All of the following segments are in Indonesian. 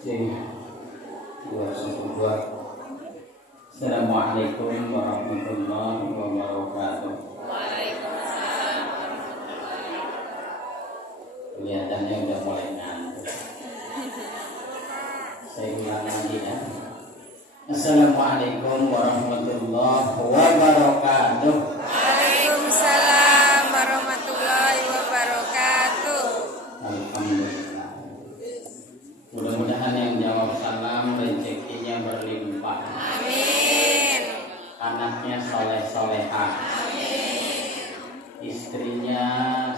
Assalamualaikum warahmatullahi wabarakatuh. Kelihatannya udah mulai ngantuk. Saya ulang lagi ya. Assalamualaikum warahmatullahi wabarakatuh. Waalaikumsalam warahmatullahi wabarakatuh. Alhamdulillah. Mudah-mudahan yang jawab salam rezekinya berlimpah. Amin. Anaknya soleh-solehah. Amin. Istrinya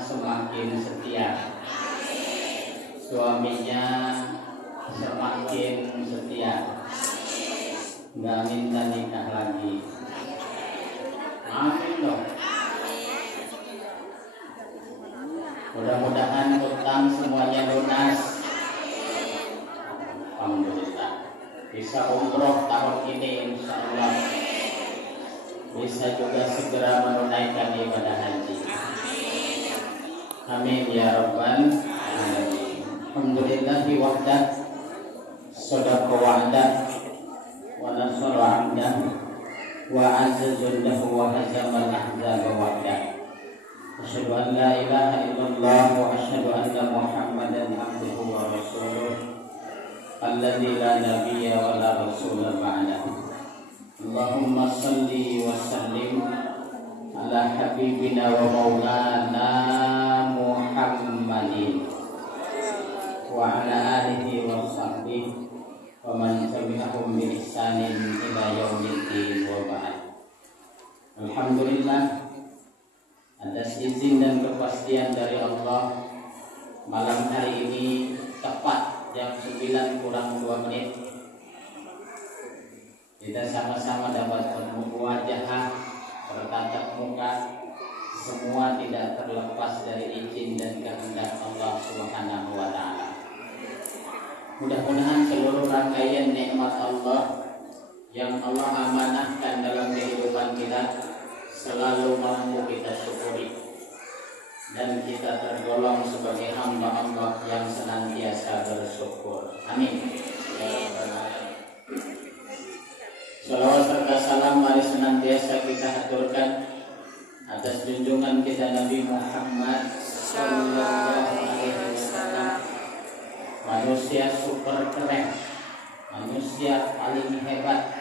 semakin setia. Amin. Suaminya semakin setia. Nggak minta nikah lagi. Amin dong. Mudah-mudahan utang semuanya lunas. Alhamdulillah. Bisa umroh tahun ini insya Allah. Bisa juga segera menunaikan ibadah haji. Amin ya rabbal alamin. Alhamdulillahi wahdah. Sadaqa wa'dah. Wa nasara 'abdah. Wa 'azza jundahu wa hazama al-ahzaba wahdah. Asyhadu an la ilaha illallah wa asyhadu anna Muhammadan abduhu wa rasuluh. Alladzi la nabiyya wa la rasula ba'dahu. Allahumma salli wa sallim ala habibina wa maulana Muhammadin wa ala alihi wa sahbihi wa man tabi'ahum bi ihsanin ila yaumiddin wa ba'd. Alhamdulillah, atas izin dan kepastian dari Allah, malam hari ini tepat jam 9 kurang 2 menit kita sama-sama dapat berwajah, bertatap muka, semua tidak terlepas dari izin dan kehendak Allah Subhanahu wa ta'ala. Mudah-mudahan seluruh rangkaian nikmat Allah yang Allah amanahkan dalam kehidupan kita selalu mampu kita syukuri, dan kita tergolong sebagai hamba Allah yang senantiasa bersyukur. Amin. Salawat serta salam mari senantiasa kita haturkan atas junjungan kita Nabi Muhammad sallallahu alaihi wasallam, manusia super keren, manusia paling hebat,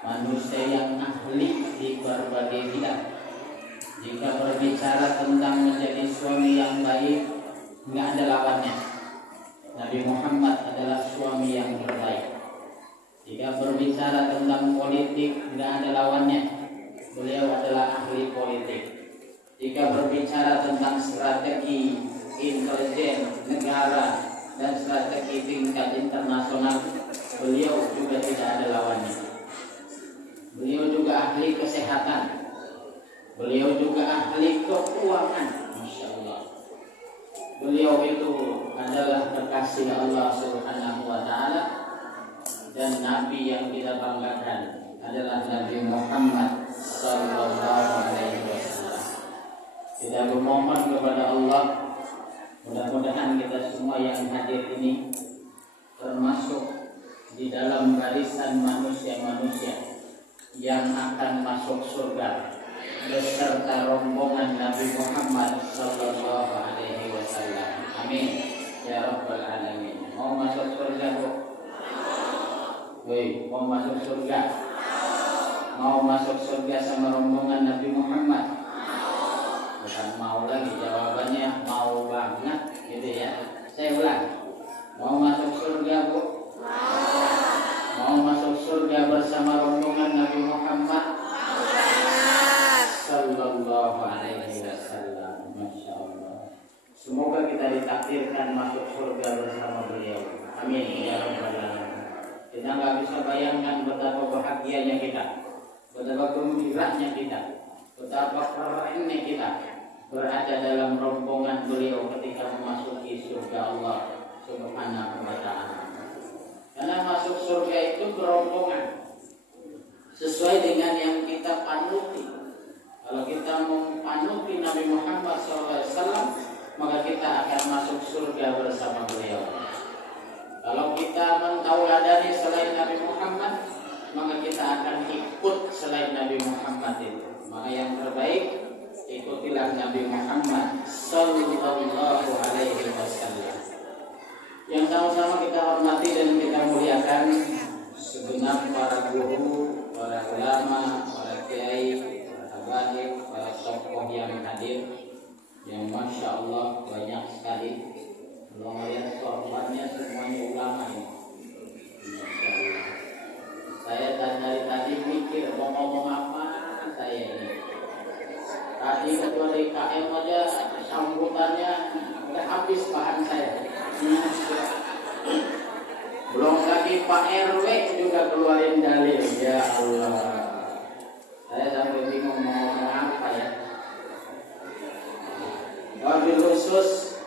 manusia yang ahli di berbagai bidang. Jika berbicara tentang menjadi suami yang baik, nggak ada lawannya. Nabi Muhammad adalah suami yang terbaik. Jika berbicara tentang politik, nggak ada lawannya. Beliau adalah ahli politik. Jika berbicara tentang strategi intelijen negara dan strategi tingkat internasional, beliau juga tidak ada lawannya. Beliau juga ahli kesehatan. Beliau juga ahli keuangan, Masya Allah. Beliau itu adalah kekasih Allah Subhanahu wa ta'ala, dan Nabi yang kita banggakan adalah Nabi Muhammad sallallahu alaihi wasallam. Kita bermohon kepada Allah, mudah-mudahan kita semua yang hadir ini termasuk di dalam barisan manusia-manusia yang akan masuk surga beserta rombongan Nabi Muhammad sallallahu alaihi wasallam. Amin ya rabbal alamin. Mau masuk surga, Bu? Woi, mau masuk surga? Mau masuk surga sama rombongan Nabi Muhammad? Bukan mau lagi, jawabannya mau banget gitu ya. Saya ulang. Mau masuk surga, Bu? Mau masuk surga bersama rombongan Nabi Muhammad sallallahu alaihi wasallam. Masya Allah. Semoga kita ditakdirkan masuk surga bersama beliau. Amin ya rabbal alamin. Kita nggak bisa bayangkan betapa bahagianya kita, betapa gembiranya kita, betapa kerennya kita berada dalam rombongan beliau ketika memasuki surga Allah Subhanahu wa ta'ala. Karena masuk surga itu berombongan sesuai dengan yang kita panuti. Kalau kita mempanuti Nabi Muhammad SAW, maka kita akan masuk surga bersama beliau. Kalau kita tauladani selain Nabi Muhammad, maka kita akan ikut selain Nabi Muhammad itu. Maka yang terbaik ikutilah Nabi Muhammad sallallahu alaihi wasallam. Yang sama-sama kita hormati dan kita muliakan segenap para guru, para ulama, para kiai, para habaib, para tokoh yang hadir, yang masya Allah banyak sekali. Kalau melihat korbannya semuanya ulama ini. Masya Allah. Saya dari tadi mikir mau ngomong apa saya ini. Tadi ketua DKM aja sambutannya udah habis bahan saya. Belum lagi Pak RW juga keluarin dalil. Ya Allah, saya sampai bingung mau ngomong apa ya. Wabil khusus,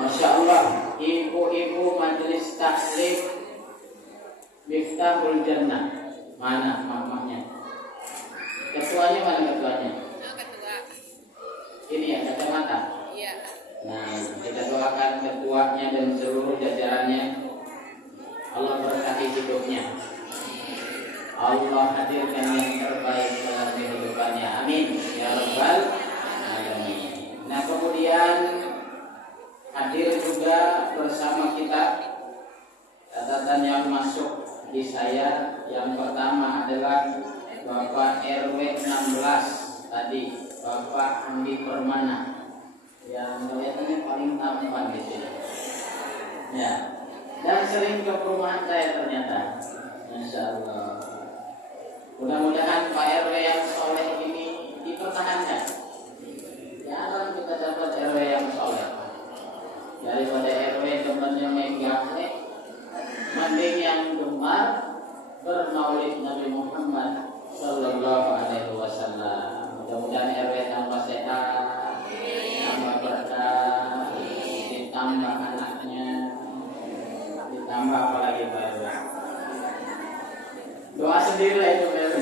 masya Allah, ibu-ibu majelis taklim Miftahul Jannah. Mana mamanya? Ketuanya mana ketuanya? Ketua. Ini ya kacamata. Iya. Nah, kita doakan ketuanya dan seluruh jajarannya. Allah berkati hidupnya. Allah hadirkan yang terbaik dalam kehidupannya. Amin. Ya Rabbal Alamin. Nah, kemudian hadir juga bersama kita catatan yang masuk di saya. Yang pertama adalah Bapak RW 16 tadi, Bapak Andi Permana, yang kelihatannya paling tampan di sini. Ya. Dan sering ke perumahan saya ternyata. Masya Allah. Mudah-mudahan Pak RW yang soleh ini dipertahankan. Jarang kita dapat RW yang soleh. Daripada RW temannya megang, mending yang gemar bermaulid Nabi Muhammad sallallahu alaihi wasallam. Mudah-mudahan RW tambah sehat, tambah berkah, ditambah anaknya, ditambah apa lagi Pak RW. Doa sendiri lah itu Pak RW.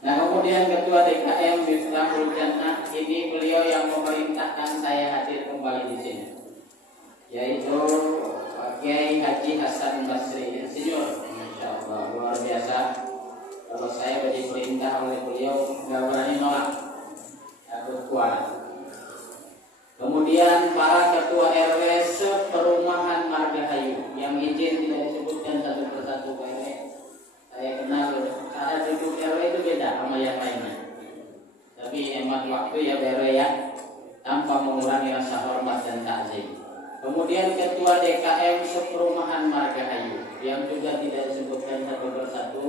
Nah, kemudian Ketua DKM Miftahul Jannah, ini beliau yang memerintahkan saya hadir kembali di sini, yaitu Pak Kiai Haji Hasan Basri Insinyur. Masya Allah, luar biasa. Kalau saya diperintah oleh beliau nggak berani nolak, takut kuat. Kemudian para ketua RW seperumahan Margahayu yang izin tidak disebutkan satu persatu Pak RW. Saya kenal, cara duduk RW itu beda sama yang lainnya. Tapi hemat waktu ya RW ya, tanpa mengurangi rasa hormat dan takzim. Kemudian ketua DKM seperumahan Margahayu yang juga tidak disebutkan satu persatu,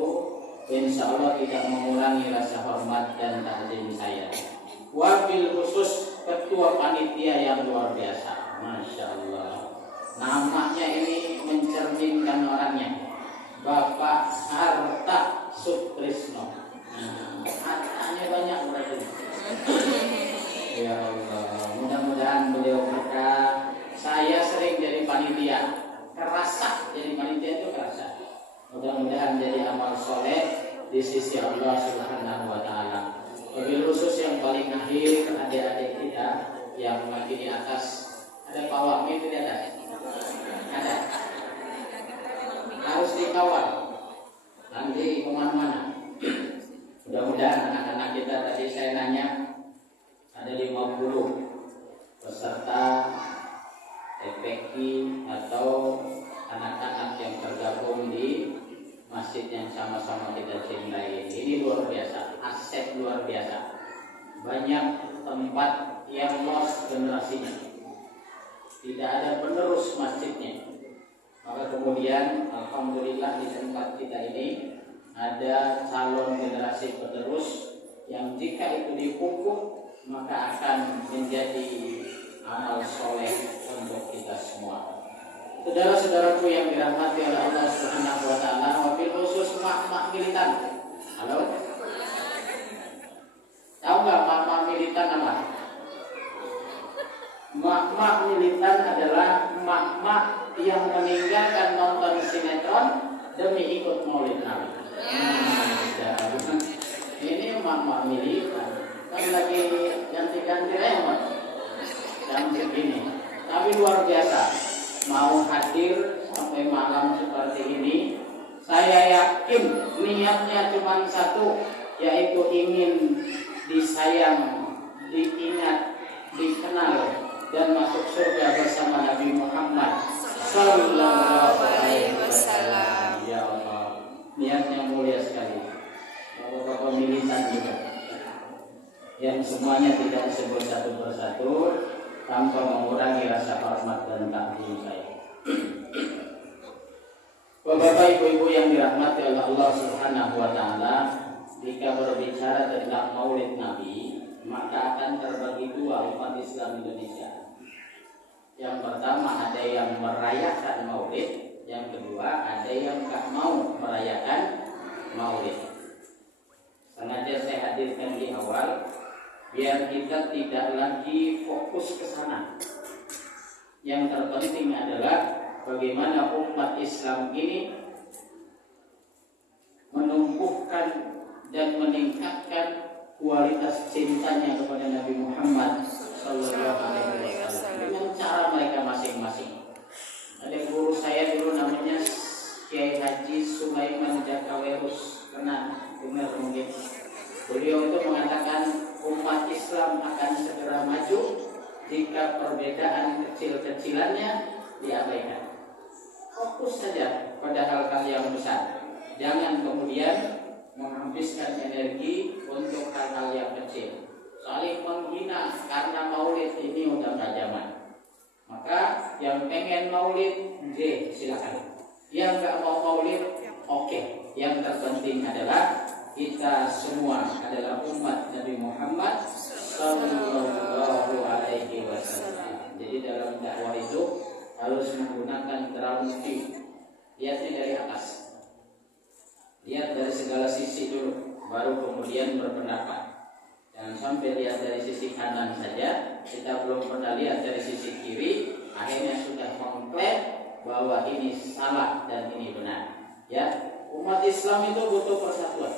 insya Allah tidak mengurangi rasa hormat dan takzim saya. Wabil khusus ketua panitia yang luar biasa, masya Allah. Namanya ini mencerminkan orangnya, Bapak Harta Sutrisno. Hartanya banyak berarti. Ya Allah, mudah-mudahan beliau berkah. Saya sering jadi panitia, kerasa jadi panitia itu kerasa. Mudah-mudahan jadi amal soleh di sisi Allah Subhanahu wa Ta'ala. Wabil khusus yang paling akhir, adik-adik kita yang lagi di atas. Ada Pak Wahmi di atas? Ada. Harus dikawal. Nanti kemana-mana. Mudah-mudahan anak-anak kita tadi saya nanya ada 50 peserta TPQ atau anak-anak yang tergabung di masjid yang sama-sama kita cintai. Ini luar biasa, aset luar biasa. Banyak tempat yang lost generasinya, tidak ada penerus masjidnya. Maka kemudian alhamdulillah di tempat kita ini ada calon generasi penerus yang jika itu dipupuk maka akan menjadi amal soleh untuk kita semua. Saudara-saudaraku yang dirahmati oleh Allah Subhanahu wa Ta'ala, wabil khusus mak-mak militan. Halo? Tahu nggak mak-mak militan apa? Mak-mak militan adalah mak-mak yang meninggalkan nonton sinetron demi ikut maulid Nabi. Ini mak-mak militan. Kan lagi ganti-ganti remote jam segini. Tapi luar biasa, mau hadir sampai malam seperti ini, saya yakin niatnya cuma satu, yaitu ingin disayang, diingat, dikenal, dan masuk surga bersama Nabi Muhammad Sallallahu Alaihi Wasallam. Ya Allah, niatnya mulia sekali. Bapak-bapak militan juga, yang semuanya tidak disebut satu persatu tanpa mengurangi rasa hormat dan takdim saya. Bapak ibu-ibu yang dirahmati oleh Allah Subhanahu wa taala, jika berbicara tentang Maulid Nabi, maka akan terbagi dua umat Islam Indonesia. Yang pertama ada yang merayakan Maulid, yang kedua ada yang tak mau merayakan Maulid. Sengaja saya hadirkan di awal biar kita tidak lagi fokus ke sana. Yang terpenting adalah bagaimana umat Islam ini menumbuhkan dan meningkatkan kualitas cintanya kepada Nabi Muhammad Sallallahu Alaihi Wasallam dengan cara mereka masing-masing. Ada guru saya dulu namanya Kiai Haji Sulaiman Jakawerus, pernah dengar mungkin. Beliau itu mengatakan umat Islam akan segera maju jika perbedaan kecil-kecilannya diabaikan. Fokus saja pada hal-hal yang besar. Jangan kemudian menghabiskan energi untuk hal-hal yang kecil. Saling menghina karena maulid ini udah gak zaman. Maka yang pengen maulid, silakan. Yang gak mau maulid, oke. Yang terpenting adalah kita semua adalah umat Nabi Muhammad Sallallahu Alaihi Wasallam. Jadi dalam dakwah itu harus menggunakan ground view. Lihatnya dari atas. Lihat dari segala sisi dulu, baru kemudian berpendapat. Jangan sampai lihat dari sisi kanan saja, kita belum pernah lihat dari sisi kiri, akhirnya sudah mengklaim bahwa ini salah dan ini benar. Ya, umat Islam itu butuh persatuan.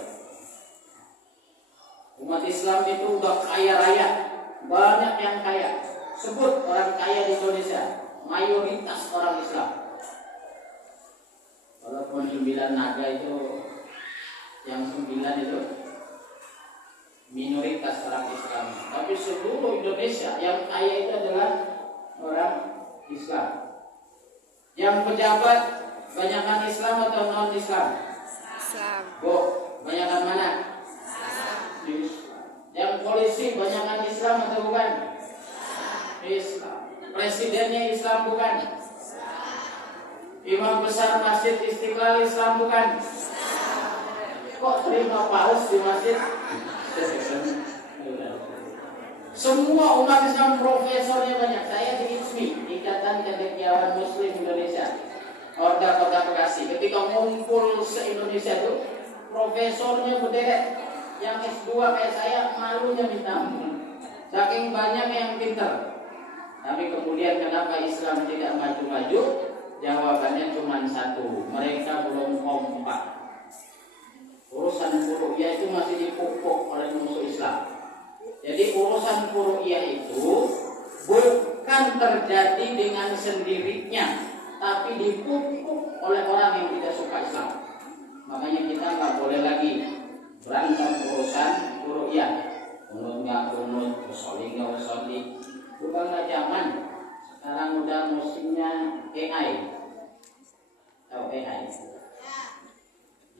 Umat Islam itu udah kaya raya, banyak yang kaya. Sebut orang kaya di Indonesia, mayoritas orang Islam. Walaupun 9 naga itu, yang 9 itu minoritas orang Islam, tapi seluruh Indonesia yang kaya itu adalah orang Islam. Yang pejabat banyakan Islam atau non Islam? Islam. Bu, banyakan mana? Yang polisi banyakan Islam atau bukan? Islam. Presidennya Islam bukan? Imam besar Masjid Istiqlal Islam bukan? Kok terima paus di masjid? Semua umat Islam profesornya banyak. Saya di ICMI, Ikatan Cendekiawan Muslim Indonesia, Orda Kota Bekasi. Ketika ngumpul se-Indonesia itu, profesornya berderet. Yang S2 kayak saya malunya minta ampun. Saking banyak yang pintar. Tapi kemudian kenapa Islam tidak maju-maju? Jawabannya cuma satu, mereka belum kompak. Urusan furu'iyah itu masih dipupuk oleh musuh Islam. Jadi urusan furu'iyah itu bukan terjadi dengan sendirinya, tapi dipupuk oleh orang yang tidak suka Islam. Makanya kita nggak boleh lagi berantem urusan furu'iyah. Kunut nggak kunut, usoli nggak usoli. Bukan nggak zaman. Sekarang udah musimnya AI. Tahu AI?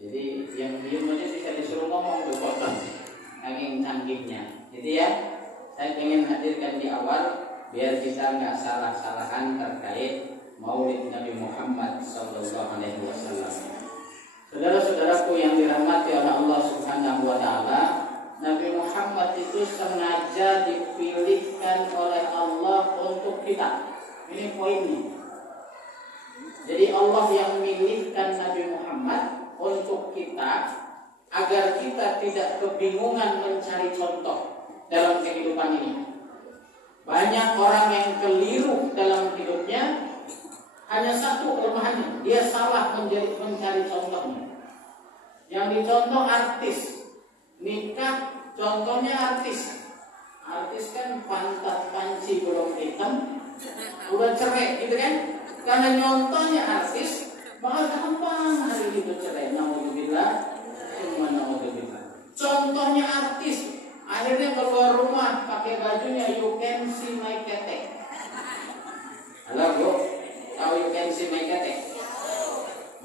Jadi yang diem aja bisa disuruh ngomong tuh potong saking canggihnya. Jadi ya, saya ingin hadirkan di awal biar kita nggak salah-salahan terkait Maulid Nabi Muhammad Sallallahu Alaihi Wasallam. Saudara-saudaraku yang dirahmati oleh Allah Subhanahu Wa Taala, Nabi Muhammad itu sengaja dipilihkan oleh Allah untuk kita. Ini poinnya. Jadi Allah yang memilihkan Nabi Muhammad untuk kita agar kita tidak kebingungan mencari contoh dalam kehidupan ini. Banyak orang yang keliru dalam hidupnya, hanya satu kelemahannya, dia salah mencari contohnya. Yang dicontoh artis, nikah contohnya artis. Artis kan pantat panci belum hitam, udah cerai gitu kan? Karena nyontohnya artis, maka gampang hari itu cerai. Naudzubillah, naudzubillah. Contohnya artis, akhirnya keluar rumah pakai bajunya you can see my ketek. Halo bro, tahu you can see my ketek?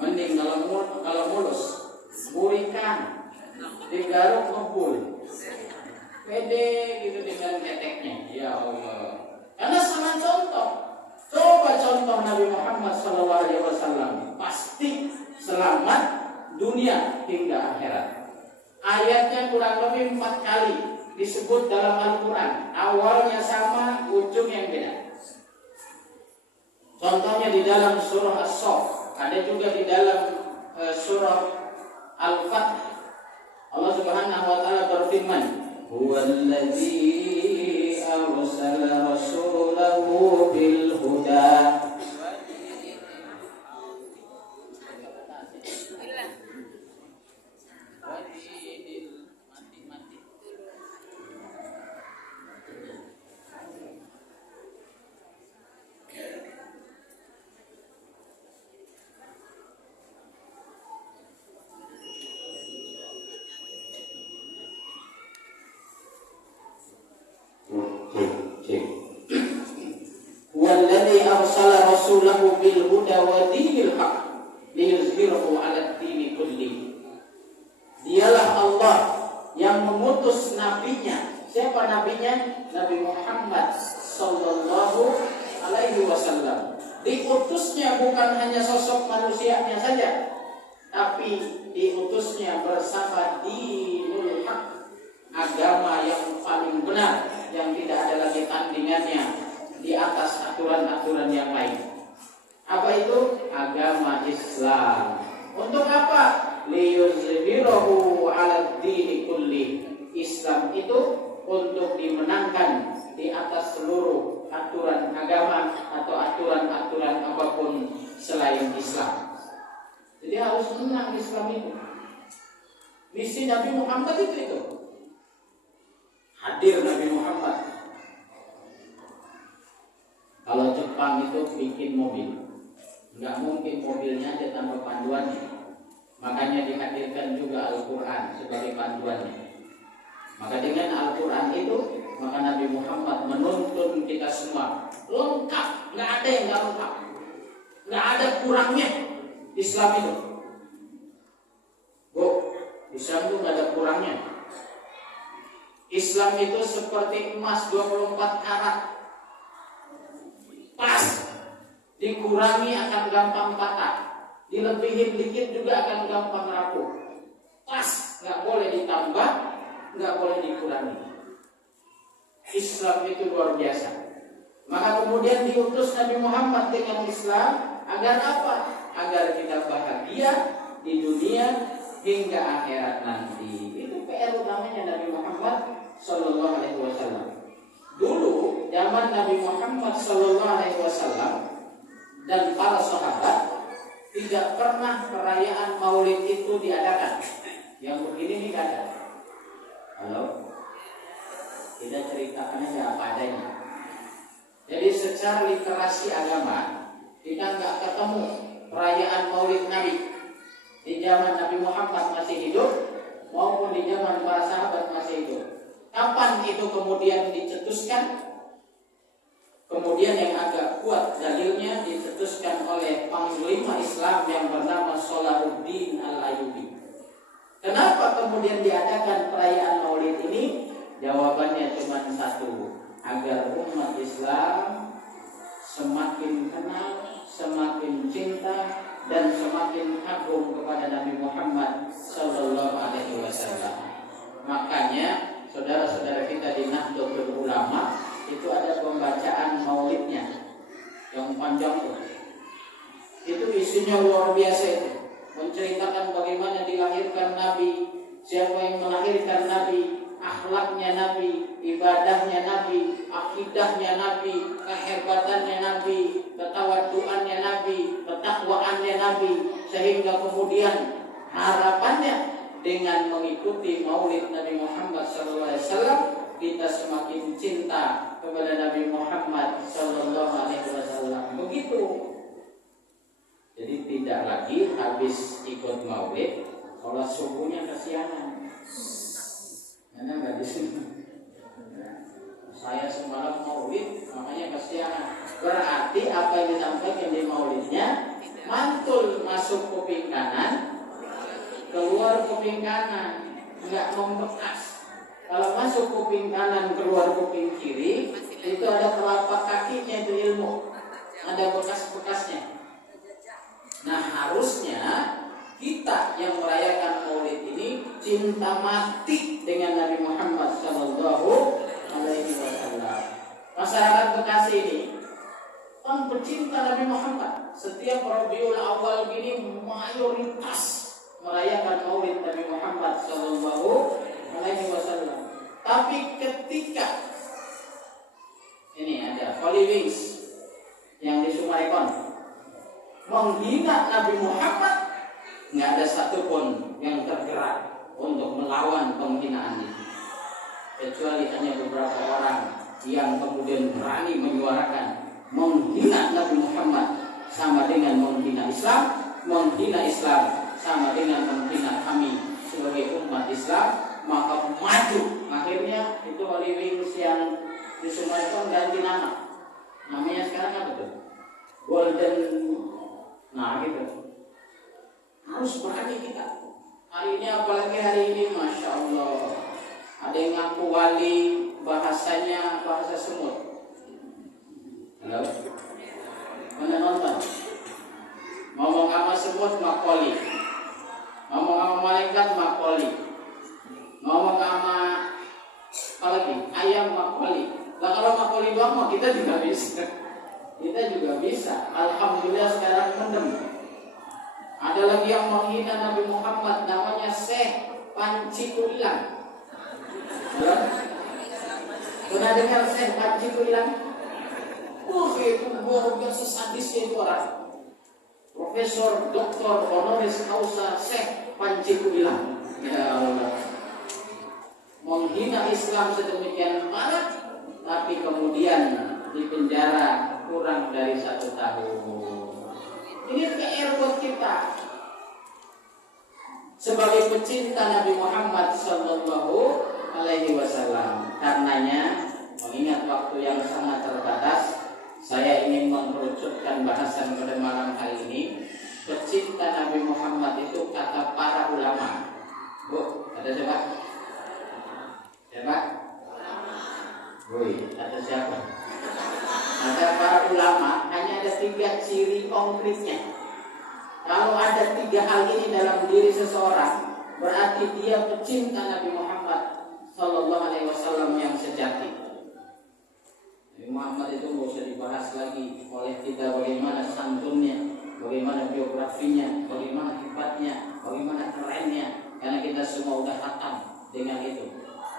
Mending kalau mulus, burikan, digaruk ngebul, pede gitu dengan keteknya. Ya Allah, karena sama contoh. Coba contoh Nabi Muhammad SAW, pasti selamat dunia hingga akhirat. Ayatnya kurang lebih 4 kali disebut dalam Al-Quran. Awalnya sama, ujung yang beda. Contohnya di dalam surah As-Saff, ada juga di dalam surah Al-Fath. Allah Subhanahu wa taala berfirman, "Huwallazi arsala rasulahu bil huda." Walladzi arsala rasulahu bil huda wa dinil haq liyuzhirahu 'ala ad-dini kulli. Dialah Allah yang mengutus nabinya. Siapa nabinya? Nabi Muhammad sallallahu alaihi wasallam. Diutusnya bukan hanya sosok manusianya saja, tapi diutusnya bersama dinul haq, agama yang paling benar, yang tidak ada lagi tandingannya di atas aturan-aturan yang lain. Apa itu? Agama Islam. Untuk apa? Liyuzhirahu 'ala dini kulli. Islam itu untuk dimenangkan di atas seluruh aturan agama atau aturan-aturan apapun selain Islam. Jadi harus menang Islam itu. Misi Nabi Muhammad itu. Hadir Nabi Muhammad. Kalau Jepang itu bikin mobil, nggak mungkin mobilnya aja tanpa panduannya. Makanya dihadirkan juga Al-Quran sebagai panduannya. Maka dengan Al-Quran itu, maka Nabi Muhammad menuntun kita semua lengkap, nggak ada yang nggak lengkap, nggak ada kurangnya. Islam itu, Islam itu nggak ada kurangnya. Islam itu seperti emas 24 karat. Pas, dikurangi akan gampang patah, dilebihin dikit juga akan gampang rapuh. Pas, nggak boleh ditambah, nggak boleh dikurangi. Islam itu luar biasa. Maka kemudian diutus Nabi Muhammad dengan Islam agar apa? Agar kita bahagia di dunia hingga akhirat nanti. Itu PR utamanya Nabi Muhammad Sallallahu Alaihi Wasallam. Dulu zaman Nabi Muhammad Sallallahu Alaihi Wasallam dan para sahabat tidak pernah perayaan Maulid itu diadakan. Yang begini nih tidak ada. Halo, kita ceritakan aja apa adanya. Jadi secara literasi agama kita nggak ketemu perayaan Maulid Nabi di zaman Nabi Muhammad masih hidup maupun di zaman para sahabat masih hidup. Kapan itu kemudian dicetuskan? Kemudian yang agak kuat dalilnya dicetuskan oleh panglima Islam yang bernama Salahuddin Al-Ayyubi. Kenapa kemudian diadakan perayaan Maulid ini? Jawabannya cuma satu, agar umat Islam semakin kenal, semakin cinta, dan semakin kagum kepada Nabi Muhammad Sallallahu Alaihi Wasallam. Makanya saudara-saudara kita di Nahdlatul Ulama itu ada pembacaan maulidnya yang panjang tuh. Itu isinya luar biasa itu, menceritakan bagaimana dilahirkan Nabi, siapa yang melahirkan Nabi, akhlaknya Nabi, ibadahnya Nabi, akidahnya Nabi, kehebatannya Nabi, ketawaduannya Nabi, ketakwaannya Nabi, sehingga kemudian harapannya dengan mengikuti Maulid Nabi Muhammad SAW kita semakin cinta kepada Nabi Muhammad SAW. Begitu ikut maulid, sholat subuhnya kesiangan. Karena nggak di sini. Saya semalam maulid, makanya kesiangan. Berarti apa yang disampaikan di maulidnya mantul masuk kuping kanan, keluar kuping kanan, nggak membekas. Kalau masuk kuping kanan, keluar kuping kiri, itu ada telapak kakinya, itu ilmu, ada bekas-bekasnya. Nah, harusnya kita yang merayakan maulid ini cinta mati dengan Nabi Muhammad Sallallahu Alaihi Wasallam. Masyarakat Bekasi ini kan pecinta Nabi Muhammad. Setiap Rabiul Awal gini mayoritas merayakan maulid Nabi Muhammad Sallallahu Alaihi Wasallam. Tapi ketika ini ada Holy Wings yang di Sumarekon menghina Nabi Muhammad, nggak ada satupun yang tergerak untuk melawan penghinaan itu, kecuali hanya beberapa orang yang kemudian berani menyuarakan menghina Nabi Muhammad sama dengan menghina Islam, menghina Islam sama dengan menghina kami sebagai umat Islam, maka maju. Akhirnya itu Holy Wings yang di Sumarekon ganti nama. Namanya sekarang apa tuh? Golden. Nah gitu. Harus berani kita. Hari ini apalagi hari ini, masya Allah. Ada yang ngaku wali, bahasanya bahasa semut. Halo? Mana nonton? Ngomong sama semut makoli, ngomong sama malaikat makoli, ngomong sama apa lagi? Ayam makoli. Nah kalau makoli doang mah kita juga bisa. Kita juga bisa. Alhamdulillah sekarang mendem. Ada lagi yang menghina Nabi Muhammad, namanya Syekh Panji Gumilang. Pernah dengar Syekh Panji Gumilang? Itu luar biasa sadisnya itu orang. Profesor Doktor Honoris Causa Syekh Panji Gumilang. Ya Allah. Menghina Islam sedemikian parah, tapi kemudian dipenjara kurang dari 1 tahun. Ini PR buat kita sebagai pecinta Nabi Muhammad Sallallahu Alaihi Wasallam. Karenanya, mengingat waktu yang sangat terbatas, saya ingin mengerucutkan bahasan pada malam hari ini. Pecinta Nabi Muhammad itu kata para ulama. Bu, ada siapa? Siapa? Woi, ada siapa? Ada para ulama, hanya ada 3 ciri konkretnya. Kalau ada 3 hal ini dalam diri seseorang, berarti dia pecinta Nabi Muhammad Sallallahu Alaihi Wasallam yang sejati. Nabi Muhammad itu nggak usah dibahas lagi oleh kita, bagaimana santunnya, bagaimana biografinya, bagaimana hebatnya, bagaimana kerennya, karena kita semua udah hatam dengan itu.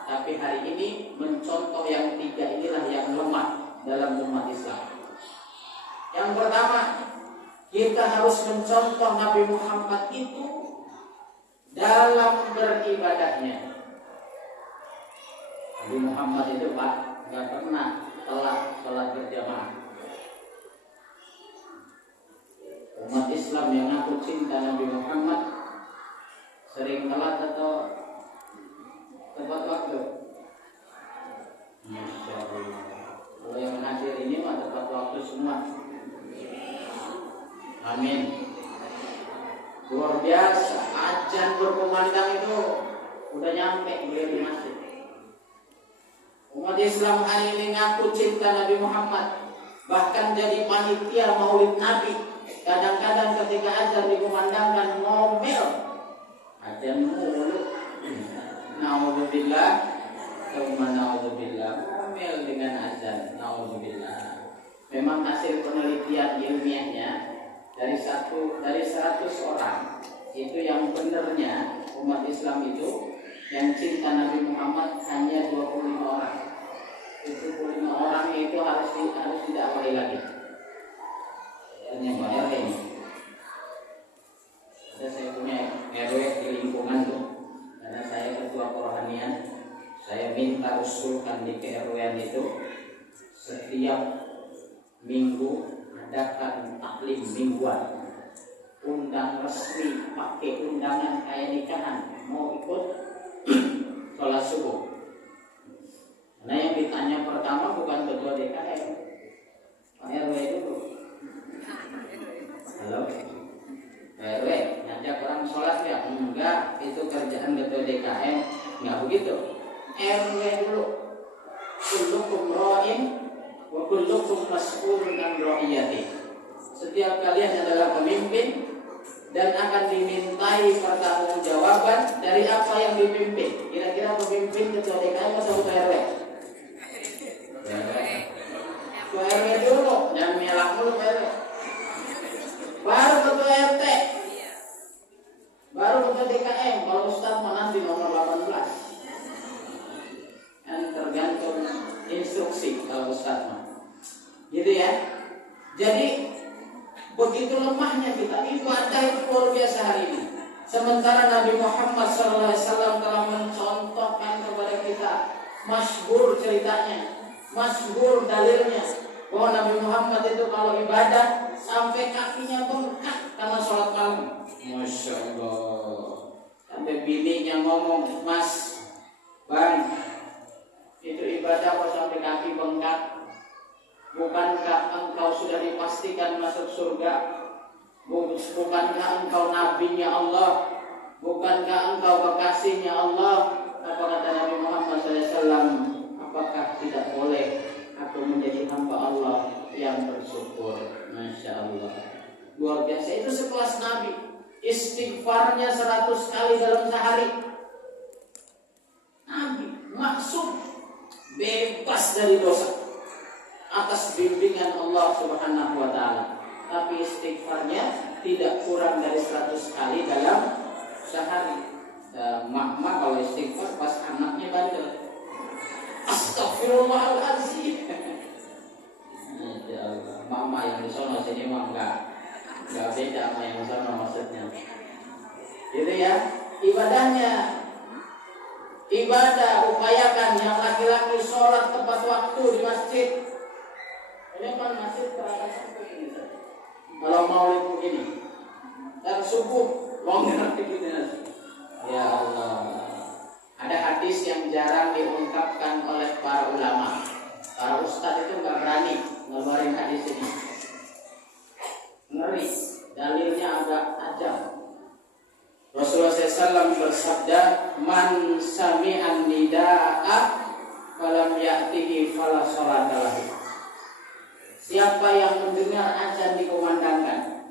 Tapi hari ini mencontoh yang 3 inilah yang lemah dalam umat Islam. Yang pertama, kita harus mencontoh Nabi Muhammad itu dalam beribadahnya. Nabi Muhammad itu Pak nggak pernah telat sholat berjamaah. Umat Islam yang ngaku cinta Nabi Muhammad sering telat atau tepat waktu? Masya Allah. Kalau yang hadir ini mah tepat waktu semua. Amin. Luar biasa. Azan berkumandang itu udah nyampe beliau di masjid. Umat Islam hari ini ngaku cinta Nabi Muhammad, bahkan jadi panitia maulid Nabi. Kadang-kadang ketika azan dikumandangkan ngomel, azan mulu. Naudzubillah, naudzubillah, ngomel dengan azan. Naudzubillah. Memang hasil penelitian ilmiahnya dari 100 orang itu yang benernya umat Islam itu yang cinta Nabi Muhammad hanya 25 orang. 25 orang itu harus didakwahi lagi. Hanya bayar ini. Saya punya RW di lingkungan tuh, karena saya ketua kerohanian, saya minta usulkan di RW itu setiap minggu adakan taklim mingguan. undang resmi, pakai undangan kayak nikahan, mau ikut sholat subuh. Nah yang ditanya pertama bukan ketua DKM, Pak RW dulu. Halo, Pak RW, ngajak orang sholat ya? Enggak, itu kerjaan ketua DKM. Enggak begitu. RW dulu. Kullukum ra'in wa kullukum mas'ulun an ra'iyati. Setiap kalian adalah pemimpin dan akan dimintai pertanggungjawaban dari apa yang dipimpin. Kira-kira pemimpin ketua DKM atau ketua RW? Ketua RW dulu, jangan melak mulu RW. Baru ketua RT, baru ketua DKM. Kalau Ustadz mana di nomor 18, kan tergantung instruksi kalau Ustadz mah. Gitu ya. Jadi begitu lemahnya kita, ibadah itu luar biasa hari ini. Sementara Nabi Muhammad SAW telah mencontohkan kepada kita, masyhur ceritanya, masyhur dalilnya, bahwa Nabi Muhammad itu kalau ibadah sampai kakinya bengkak karena sholat malam. Masya Allah. Sampai bininya ngomong, Mas, Bang, itu ibadah kok sampai kaki bengkak? Bukankah engkau sudah dipastikan masuk surga? Bukankah engkau nabinya Allah? Bukankah engkau kekasihnya Allah? Apa kata Nabi Muhammad SAW? Apakah tidak boleh aku menjadi hamba Allah yang bersyukur? Masya Allah, luar biasa. Itu sekelas Nabi, istighfarnya 100 kali dalam sehari. Nabi maksum, bebas dari dosa atas bimbingan Allah Subhanahu wa ta'ala. Tapi istighfarnya tidak kurang dari 100 kali dalam sehari. Mak kalau istighfar pas anaknya bandel, Astaghfirullahaladzim. Ya Allah, mama yang di sono sini mah enggak beda sama yang di sono maksudnya. Gitu ya, ibadahnya. Ibadah upayakan yang laki-laki sholat tepat waktu di masjid. Ini kan masjid terangkan sampai ini. Kalau maulid begini, dan subuh longgar begini. Ya Allah, ada hadis yang jarang diungkapkan oleh para ulama. Para ustadz itu nggak berani ngeluarin hadis ini. Ngeri, dalilnya agak tajam. Rasulullah SAW bersabda, Man sami'an nida'a falam ya'tihi fala sholata lahu. Siapa yang mendengar azan dikumandangkan,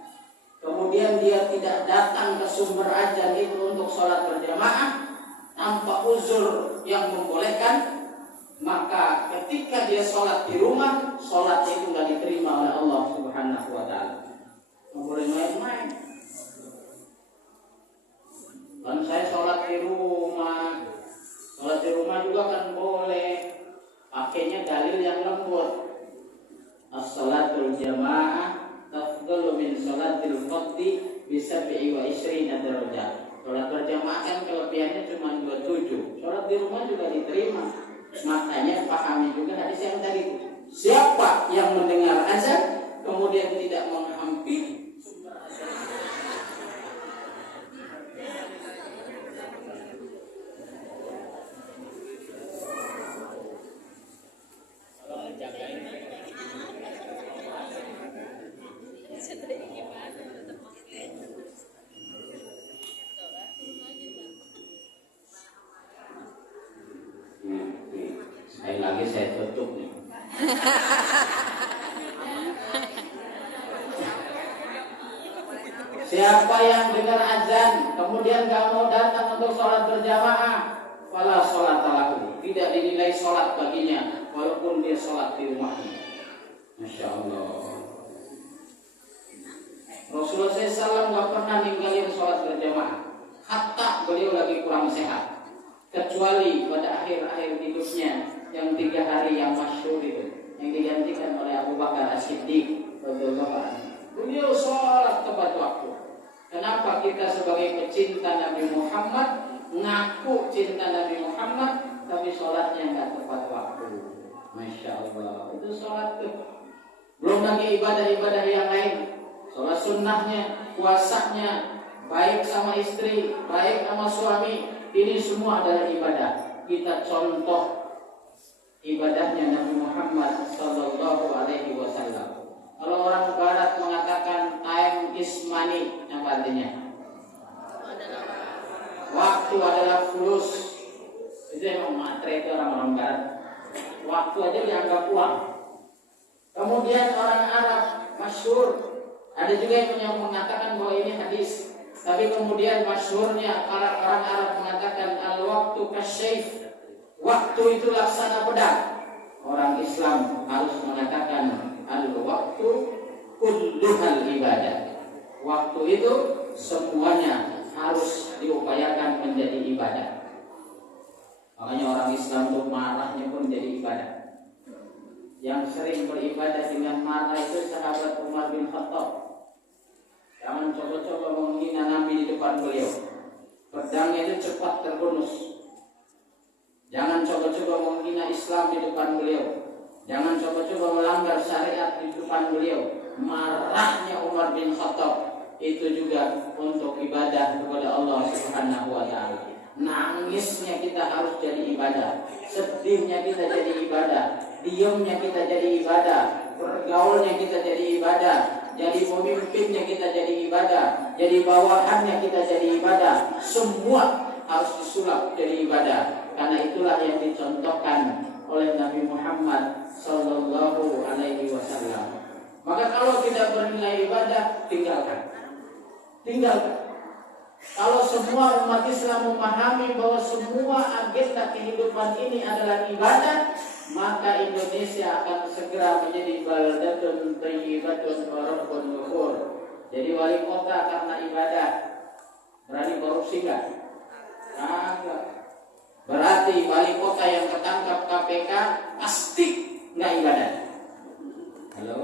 kemudian dia tidak datang ke sumber azan itu untuk sholat berjamaah tanpa uzur yang membolehkan, maka ketika dia sholat di rumah, sholatnya itu tidak diterima oleh Allah Subhanahu wa ta'ala. Tidak boleh main-main. Kan saya sholat di rumah juga kan boleh, pakainya dalil yang lembut. As-salatul jamaah tafdalu min salatil fardhi bi 27 darajat. Salat berjamaah kan kelebihannya cuma 27. Salat di rumah juga diterima. Makanya pahami juga hadis yang tadi. Siapa yang mendengar azan kemudian tidak menghampiri sumber azan, sekali lagi saya tutup nih. Siapa yang dengar azan kemudian gak mau datang untuk sholat berjamaah, fala sholata lahu, tidak dinilai sholat baginya walaupun dia sholat di rumahnya. Masya Allah. Rasulullah SAW gak pernah ninggalin sholat berjamaah, hatta beliau lagi kurang sehat, kecuali pada akhir-akhir hidupnya yang 3 hari yang masyhur itu, yang digantikan oleh Abu Bakar As-Siddiq radhiyallahu anhu. Beliau sholat tepat waktu. Kenapa kita sebagai pecinta Nabi Muhammad ngaku cinta Nabi Muhammad tapi sholatnya nggak tepat waktu? Masya Allah, itu sholat tuh. Belum lagi ibadah-ibadah yang lain. Sholat sunnahnya, puasanya, baik sama istri, baik sama suami, ini semua adalah ibadah. Kita contoh ibadahnya Nabi Muhammad Sallallahu Alaihi Wasallam. Kalau orang Barat mengatakan time is money, apa artinya? Waktu adalah fulus. Itu yang matre itu orang-orang Barat. Waktu aja dianggap uang. Kemudian orang Arab masyhur, ada juga yang mengatakan bahwa ini hadis. Tapi kemudian masyhurnya orang Arab mengatakan al-waktu kasyayf. Waktu itu laksana pedang. Orang Islam harus mengatakan al-waktu kulluhal ibadah. Waktu itu semuanya harus diupayakan menjadi ibadah. Makanya orang Islam itu marahnya pun jadi ibadah. Yang sering beribadah dengan marah itu sahabat Umar bin Khattab. Jangan coba-coba menghina Nabi di depan beliau. Pedangnya itu cepat terhunus. Jangan coba-coba menghina Islam di depan beliau. Jangan coba-coba melanggar syariat di depan beliau. Marahnya Umar bin Khattab itu juga untuk ibadah kepada Allah Subhanahu wa taala. Nangisnya kita harus jadi ibadah, sedihnya kita jadi ibadah, diamnya kita jadi ibadah, bergaulnya kita jadi ibadah, jadi pemimpinnya kita jadi ibadah, jadi bawahannya kita jadi ibadah. Semua harus disulap jadi ibadah. Karena itulah yang dicontohkan oleh Nabi Muhammad Sallallahu Alaihi Wasallam. Maka kalau tidak bernilai ibadah, tinggalkan. Kalau semua umat Islam memahami bahwa semua agenda kehidupan ini adalah ibadah, maka Indonesia akan segera menjadi baldatun thayyibatun wa rabbun ghafur. Jadi wali kota karena ibadah. Berani korupsi enggak? Enggak. Berarti wali kota yang ketangkap KPK pasti enggak ibadah. Halo?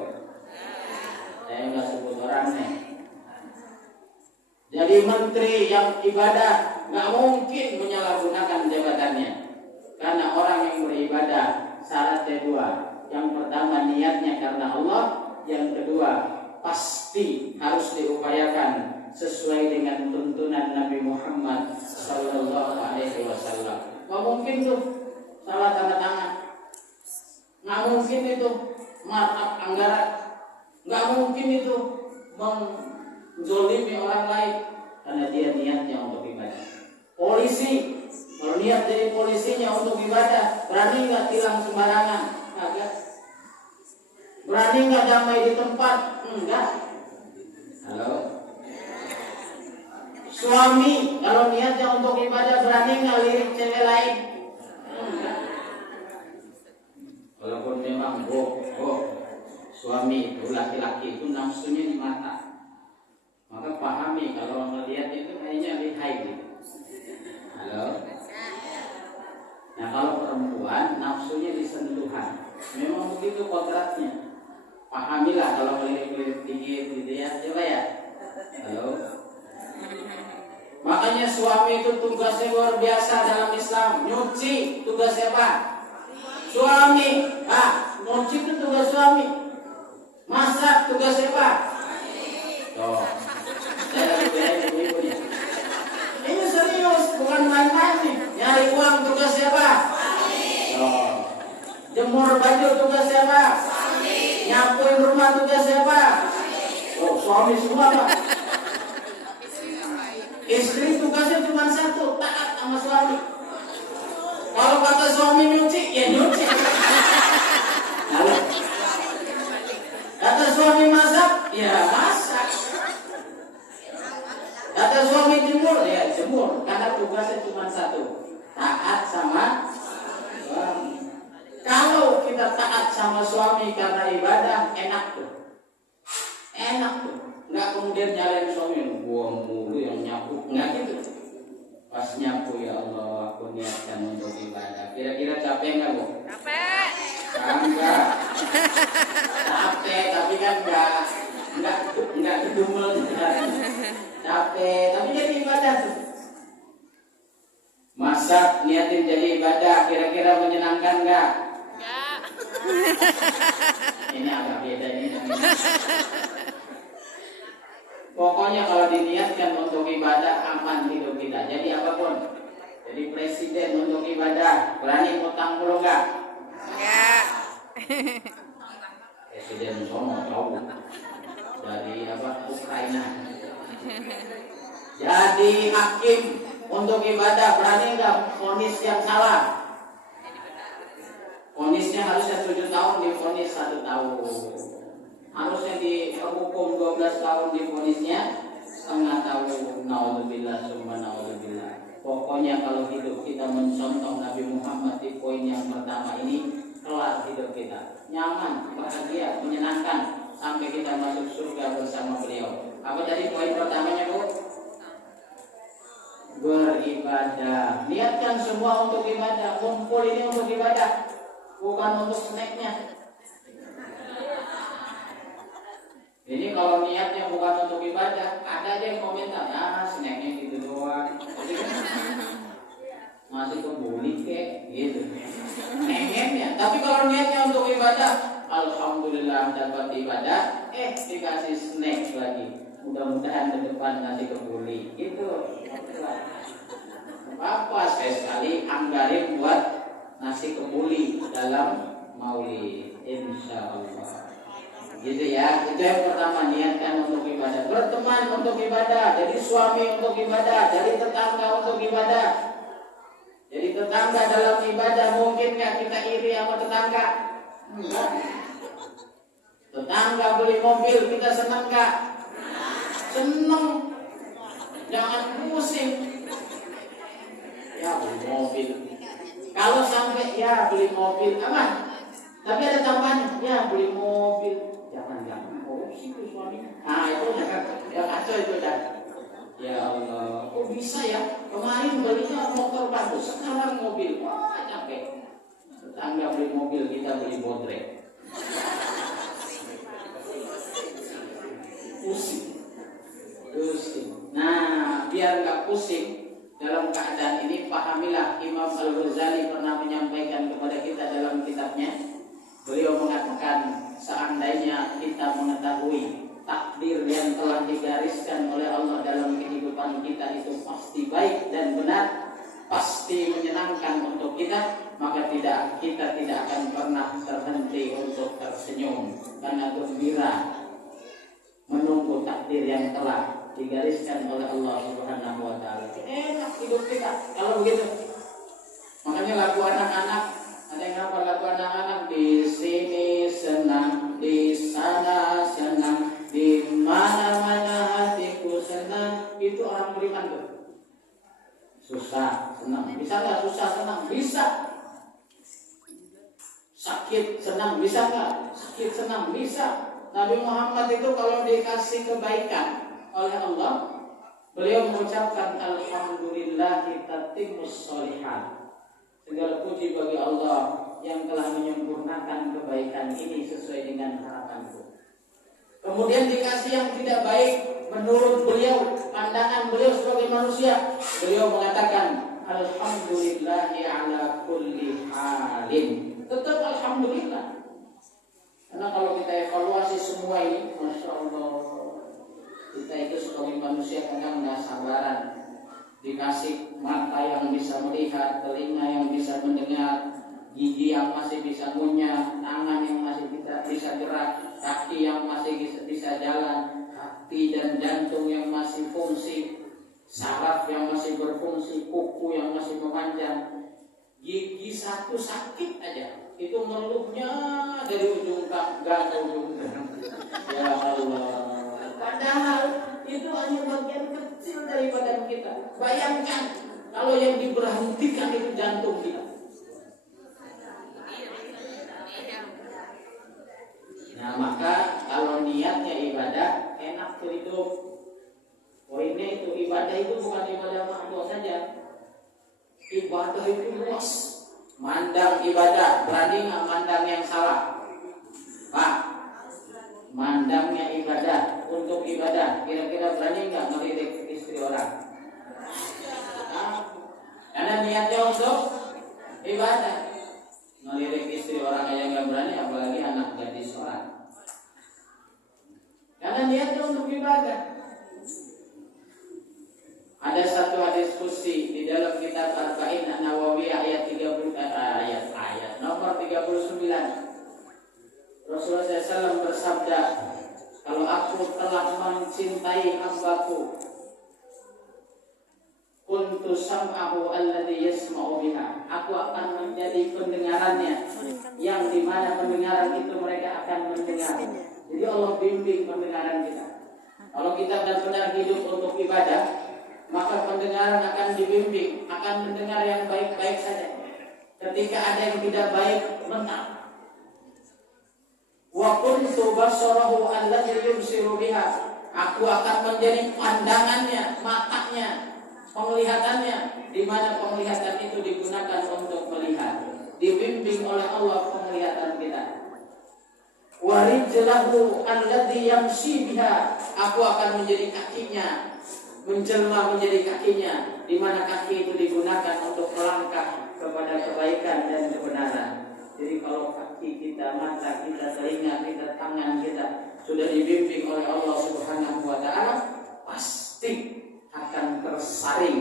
Saya enggak sebut orangnya. Jadi menteri yang ibadah nggak mungkin menyalahgunakan jabatannya. Karena orang yang beribadah syaratnya dua. Yang pertama niatnya karena Allah. Yang kedua pasti harus diupayakan sesuai dengan tuntunan Nabi Muhammad Sallallahu Alaihi Wasallam. Nggak mungkin tuh salah tanda tangan. Nggak mungkin itu markup anggaran. Nggak mungkin itu menzolimi orang lain karena dia niatnya untuk ibadah. Polisi kalau niat jadi polisinya untuk ibadah, berani nggak tilang sembarangan? Enggak. Berani nggak damai di tempat? Enggak. Halo. Suami kalau niatnya untuk ibadah, berani nggak lirik cewek lain? Enggak. Walaupun memang suami itu laki-laki itu nafsunya di mata. Maka pahami kalau melihat itu kayaknya lihai gitu. Halo. Nah kalau perempuan nafsunya di sentuhan. Memang begitu kodratnya. Pahamilah kalau melirik-lirik dikit gitu ya. Coba ya. Halo. Makanya suami itu tugasnya luar biasa dalam Islam. Nyuci tugas siapa? Suami. Nyuci itu tugas suami. Masak tugas siapa? Tuh. Ini serius, bukan main-main nih. Nyari uang tugas siapa? Jemur baju tugas siapa? Nyapuin rumah tugas siapa? Suami semua Pak. Istri tugasnya cuma satu, taat sama suami. Kalau kata suami nyuci, ya nyuci. Halo. Kata suami masak, ya masak. Kata suami jemur, ya jemur. Karena tugasnya cuma satu, taat sama suami. Kalau kita taat sama suami karena ibadah, enak tuh. Nggak kemudian nyalain suami, buang mulu yang nyapu. Nggak gitu. Pas nyapu, ya Allah, aku niatkan untuk ibadah. Kira-kira capek nggak Bu? Capek. Enggak. Capek, tapi kan nggak kedumel. Capek, tapi jadi ibadah tuh. Masak niatin jadi ibadah, kira-kira menyenangkan nggak? Enggak. Ini agak beda ini. ibadah, aman hidup kita. Jadi apapun, jadi presiden untuk ibadah, berani ngutang mulu nggak? Ya. Presiden sono tahu dari Ukraina. Jadi hakim untuk ibadah, berani nggak vonis yang salah? Vonisnya harusnya 7 tahun, divonis 1 tahun. Harusnya dihukum 12 tahun, divonisnya setengah tahun. Naudzubillah summa naudzubillah. Pokoknya kalau hidup kita mencontoh Nabi Muhammad di poin yang pertama ini, kelar hidup kita. Nyaman, bahagia, menyenangkan sampai kita masuk surga bersama beliau. Apa tadi poin pertamanya, Bu? Beribadah. Niatkan semua untuk ibadah. Kumpul ini untuk ibadah, bukan untuk snacknya. Ini kalau niatnya bukan untuk ibadah, ada aja yang komentar, snacknya gitu doang. Masih kebuli kek, gitu. Pengennya. Tapi kalau niatnya untuk ibadah, alhamdulillah dapat ibadah, dikasih snack lagi. Mudah-mudahan ke depan nanti kebuli. Gitu. Apa sekali anggarin buat nasi kebuli dalam maulid, insya Allah. Gitu ya. Itu yang pertama, niatkan untuk ibadah. Berteman untuk ibadah. Jadi suami untuk ibadah. Jadi tetangga untuk ibadah. Jadi tetangga dalam ibadah, mungkin nggak kita iri sama tetangga? Enggak. Tetangga beli mobil, kita senang nggak? Senang. Jangan pusing. Ya beli mobil. Kalau sampai ya beli mobil aman. Tapi ada tambahan, ya beli mobil. Jangan korupsi itu suami. Nah itu ya kacau itu dah. Ya Allah, kok bisa ya? Kemarin belinya motor bagus, sekarang mobil. Wah capek. Tetangga beli mobil, kita beli bodrek. Pusing. Nah, biar nggak pusing dalam keadaan ini, pahamilah Imam Al-Ghazali pernah menyampaikan kepada kita dalam kitabnya. Beliau mengatakan, seandainya kita mengetahui takdir yang telah digariskan oleh Allah dalam kehidupan kita itu pasti baik dan benar, pasti menyenangkan untuk kita, maka kita tidak akan pernah terhenti untuk tersenyum karena gembira menunggu takdir yang telah digariskan oleh Allah Subhanahu wa taala. Enak hidup kita kalau begitu. Makanya lagu anak-anak, ada yang apa lagu anak-anak? Di sini senang, di sana senang, di mana-mana hatiku senang. Itu orang beriman tuh. Susah, senang. Bisa nggak susah senang? Bisa. Sakit senang, bisa nggak? Sakit senang, bisa. Nabi Muhammad itu kalau dikasih kebaikan oleh Allah, beliau mengucapkan alhamdulillahi tatimmus sholihat. Segala puji bagi Allah yang telah menyempurnakan kebaikan ini sesuai dengan harapanku. Kemudian dikasih yang tidak baik menurut beliau, pandangan beliau sebagai manusia, beliau mengatakan alhamdulillahi ala kulli halin. Tetap alhamdulillah. Karena kalau kita evaluasi semua ini, Masya Allah, kita itu sebagai manusia kadang nggak sabaran. Dikasih mata yang bisa melihat, telinga yang bisa mendengar, gigi yang masih bisa ngunyah, tangan yang masih bisa gerak, kaki yang masih bisa jalan, hati dan jantung yang masih fungsi, saraf yang masih berfungsi, kuku yang masih memanjang. Gigi satu sakit aja, itu ngeluhnya dari ujung kaki ke ujung kaki. Ya Allah. Padahal itu hanya bagian kecil dari badan kita. Bayangkan kalau yang diberhentikan itu jantung kita. Nah maka kalau niatnya ibadah, enak tuh hidup. Poinnya itu ibadah itu bukan ibadah makhluk saja. Ibadah itu luas. Mandang ibadah, berani nggak mandang yang salah? Pak, mandangnya ibadah, untuk ibadah, kira-kira berani nggak ngelirik istri orang? Karena niatnya untuk ibadah. Ngelirik istri orang aja nggak berani, apalagi anak gadis orang. Karena niatnya untuk ibadah. Muhammadiyah ayat 30 ayat nomor 39. Rasulullah SAW bersabda, kalau aku telah mencintai hambaku, kuntu sam'ahu alladhi yasma'u biha, aku akan menjadi pendengarannya, yang dimana pendengaran itu mereka akan mendengar. Jadi Allah bimbing pendengaran kita. Kalau kita benar-benar hidup untuk ibadah, maka pendengaran akan dibimbing, akan mendengar yang baik-baik saja. Ketika ada yang tidak baik, mentah. Wa kuntu basarahu alladhi yubsiru biha, aku akan menjadi pandangannya, matanya, penglihatannya, di mana penglihatan itu digunakan untuk melihat, dibimbing oleh Allah penglihatan kita. Wa rijlahu alladhi yamshi biha, aku akan menjadi kakinya, menjelma menjadi kakinya, di mana kaki itu digunakan untuk melangkah kepada kebaikan dan kebenaran. Jadi kalau kaki kita, mata kita, telinga kita, tangan kita sudah dibimbing oleh Allah Subhanahu wa taala, pasti akan tersaring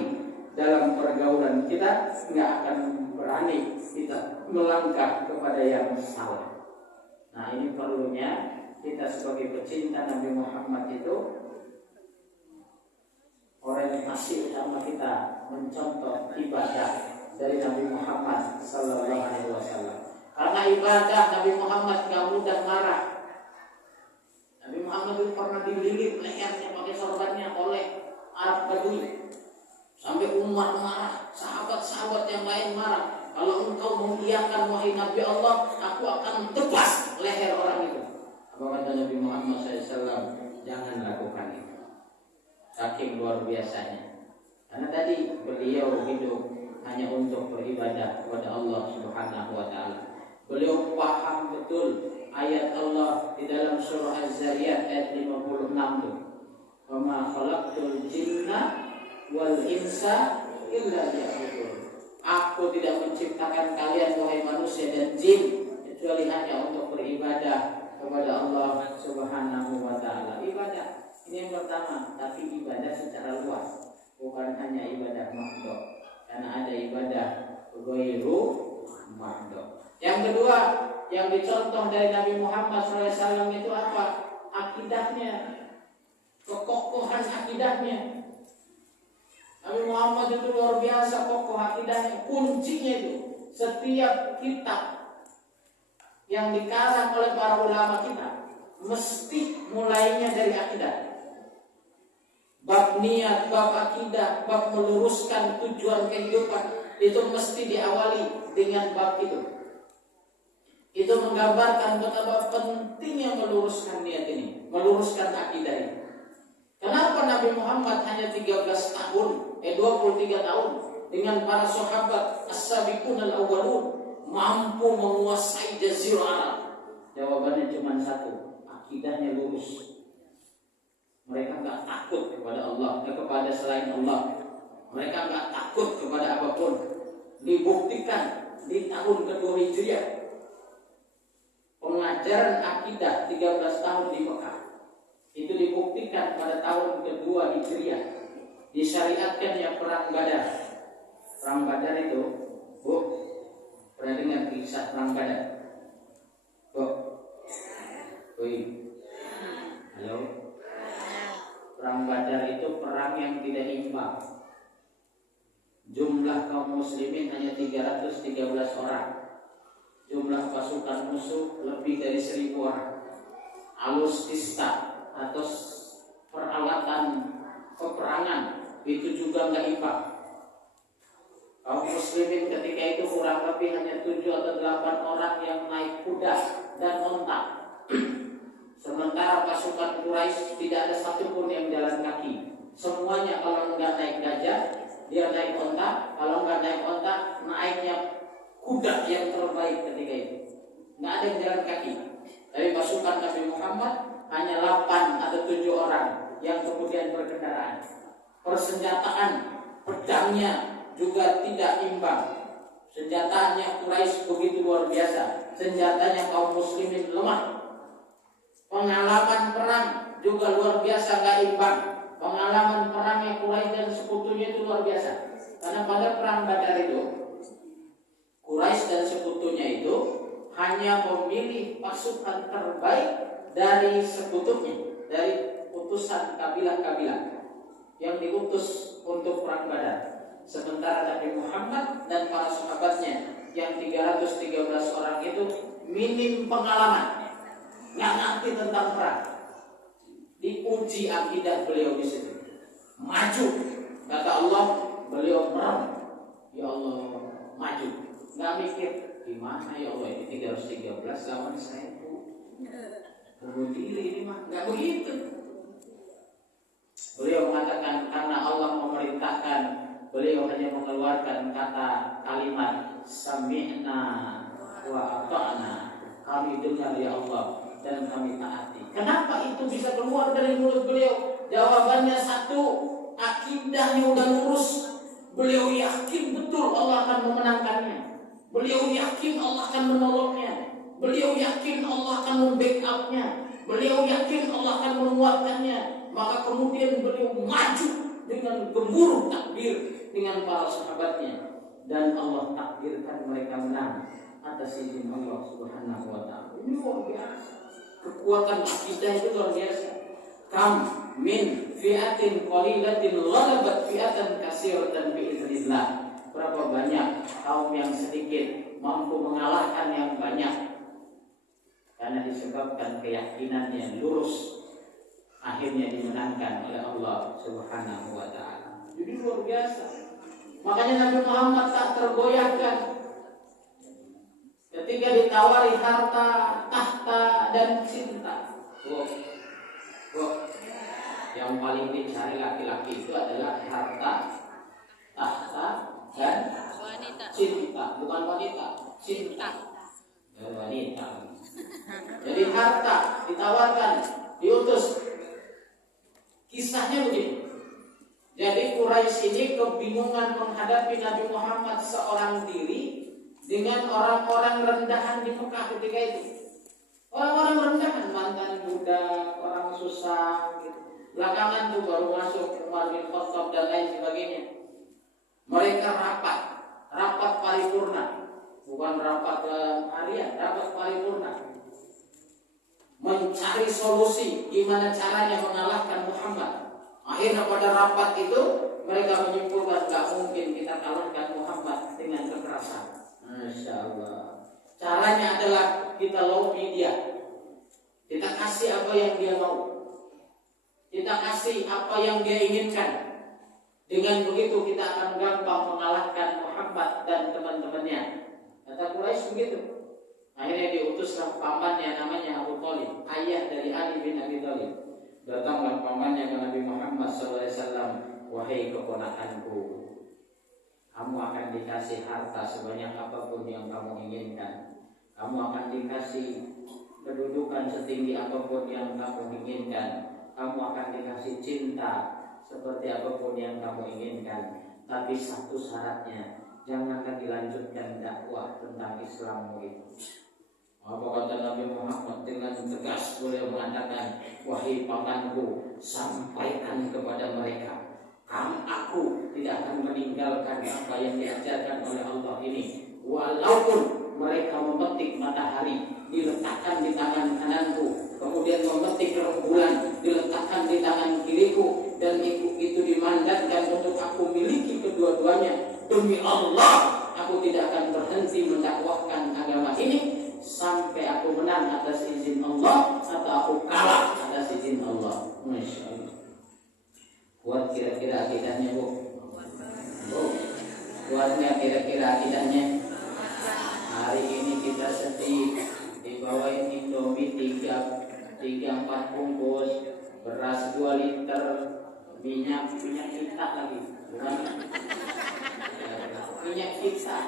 dalam pergaulan kita, nggak akan berani kita melangkah kepada yang salah. Nah, ini perlunya kita sebagai pecinta Nabi Muhammad itu orientasi utama kita mencontoh ibadah dari Nabi Muhammad Sallallahu Alaihi Wasallam. Karena ibadah Nabi Muhammad gak mudah marah. Nabi Muhammad itu pernah dililit lehernya pakai sorbannya oleh Arab Badui, sampai Umar marah, sahabat-sahabat yang lain marah. Kalau engkau mengiyakan wahai Nabi Allah, aku akan tebas leher orang itu. Apa kata Nabi Muhammad SAW? Jangan lakukan itu. Saking luar biasanya. Karena tadi beliau hidup hanya untuk beribadah kepada Allah Subhanahu wa taala. Beliau paham betul ayat Allah di dalam surah Az-Zariyat ayat 56 itu. Wa ma khalaqtul jinna wal insa illa liya'budun. Aku tidak menciptakan kalian wahai manusia dan jin kecuali hanya untuk beribadah kepada Allah Subhanahu wa taala. Ibadah ini yang pertama, tapi ibadah secara luas, bukan hanya ibadah makhluk. Karena ada ibadah ghairu makhluk. Yang kedua, yang dicontoh dari Nabi Muhammad SAW itu apa? Akidahnya, kekokohan akidahnya. Nabi Muhammad itu luar biasa kokoh akidahnya. Kuncinya itu setiap kitab yang dikarang oleh para ulama kita mesti mulainya dari akidah. Bab niat, bab akidah, bab meluruskan tujuan kehidupan itu mesti diawali dengan bab itu. Itu menggambarkan betapa pentingnya meluruskan niat ini, meluruskan akidah ini. Kenapa Nabi Muhammad hanya 13 tahun, 23 tahun dengan para sahabat as-sabiqun al-awwalun mampu menguasai jazirah Arab? Jawabannya cuma satu, akidahnya lurus. Mereka enggak takut kepada Allah, kepada selain Allah. Mereka enggak takut kepada apapun. Dibuktikan di tahun kedua Hijriah. Pengajaran akidah 13 tahun di Mekah. Itu dibuktikan pada tahun kedua Hijriah. Disyariatkannya perang Badar. Perang Badar itu, Bu, pernah dengar kisah perang Badar? Bu, halo. Perang Badar itu perang yang tidak imbang. Jumlah kaum muslimin hanya 313 orang. Jumlah pasukan musuh lebih dari 1000 orang. Alutsista atau peralatan peperangan itu juga nggak imbang. Kaum muslimin ketika itu kurang lebih hanya 7 atau 8 orang yang naik kuda dan onta. Sementara pasukan Quraisy tidak ada satupun yang jalan kaki. Semuanya kalau nggak naik gajah, dia naik onta. Kalau nggak naik onta, naiknya kuda yang terbaik ketika itu. Nggak ada yang jalan kaki. Tapi pasukan Nabi Muhammad hanya 8 atau 7 orang yang kemudian berkendaraan. Persenjataan pedangnya juga tidak imbang. Senjatanya Quraisy begitu luar biasa. Senjatanya kaum muslimin lemah. Pengalaman perang juga luar biasa, gak imbang. Pengalaman perangnya Quraisy dan sekutunya itu luar biasa. Karena pada perang Badar itu Quraisy dan sekutunya itu hanya memilih pasukan terbaik dari sekutunya, dari utusan kabilah-kabilah yang diutus untuk perang Badar. Sementara Nabi Muhammad dan para sahabatnya yang 313 orang itu minim pengalaman, nggak ngerti tentang perang. Diuji akidah beliau di situ. Maju, kata Allah, beliau merem. Ya Allah, maju. Nggak mikir gimana ya Allah, ini 313 lawan 1000. Bunuh diri ini mah nggak begitu. Beliau mengatakan karena Allah memerintahkan, beliau hanya mengeluarkan kata kalimat sami'na wa ata'na. Kami dengar ya Allah dan kami taati. Kenapa itu bisa keluar dari mulut beliau? Jawabannya satu, akidahnya udah lurus. Beliau yakin betul Allah akan memenangkannya. Beliau yakin Allah akan menolongnya. Beliau yakin Allah akan membackup-nya. Beliau yakin Allah akan menguatkannya. Maka kemudian beliau maju dengan gemuruh takbir dengan para sahabatnya, dan Allah takdirkan mereka menang atas izin Allah Subhanahu wa taala. Ini luar biasa. Kekuatan akidah itu luar biasa. Kam min fi'atin qalilatin ghalabat fi'atan katsiratan bi'iznillah. Berapa banyak kaum yang sedikit mampu mengalahkan yang banyak karena disebabkan keyakinan yang lurus, akhirnya dimenangkan oleh Allah Subhanahu wa taala. Jadi luar biasa. Makanya Nabi Muhammad tak tergoyahkan ketika ditawari harta, tahta dan cinta. Yang paling dicari laki-laki itu adalah harta, tahta dan cinta. Bukan wanita, cinta. Wanita. Jadi harta ditawarkan, diutus. Kisahnya begini. Jadi Quraisy ini kebingungan menghadapi Nabi Muhammad seorang diri dengan orang-orang rendahan di Mekah ketika itu. Orang-orang rendahan, mantan budak, orang susah gitu. Belakangan tuh baru masuk Umar bin Khattab dan lain sebagainya. Mereka rapat paripurna. Bukan rapat harian, rapat paripurna. Mencari solusi gimana caranya mengalahkan Muhammad. Akhirnya pada rapat itu mereka menyimpulkan gak mungkin kita kalahkan Muhammad dengan kekerasan. Masya Allah. Caranya adalah kita lobby dia. Kita kasih apa yang dia mau. Kita kasih apa yang dia inginkan. Dengan begitu kita akan gampang mengalahkan Muhammad dan teman-temannya. Kata Quraisy begitu. Akhirnya diutuslah pamannya namanya Abu Thalib, ayah dari Ali bin Abi Thalib. Datanglah pamannya ke Nabi Muhammad SAW. Wahai keponakanku, kamu akan dikasih harta sebanyak apapun yang kamu inginkan. Kamu akan dikasih kedudukan setinggi apapun yang kamu inginkan. Kamu akan dikasih cinta seperti apapun yang kamu inginkan. Tapi satu syaratnya, janganlah dilanjutkan dakwah tentang Islammu itu. Apa kata Nabi Muhammad dengan tegas? Beliau mengatakan, wahai pamanku, sampaikan kepada mereka, aku tidak akan meninggalkan apa yang diajarkan oleh Allah ini, walaupun mereka memetik matahari diletakkan di tangan kananku, kemudian memetik rembulan diletakkan di tangan kiriku, dan itu dimandatkan untuk aku miliki kedua-duanya. Demi Allah, aku tidak akan berhenti mendakwahkan agama ini sampai aku menang atas izin Allah atau aku kalah atas izin Allah. Masya Allah. Kuat kira-kira akidahnya, Bu? Kuat nggak kira-kira akidahnya? Hari ini kita sedih dibawain Indomie 3-4 bungkus, beras 2 liter, minyak kita lagi, bukan? Minyak kita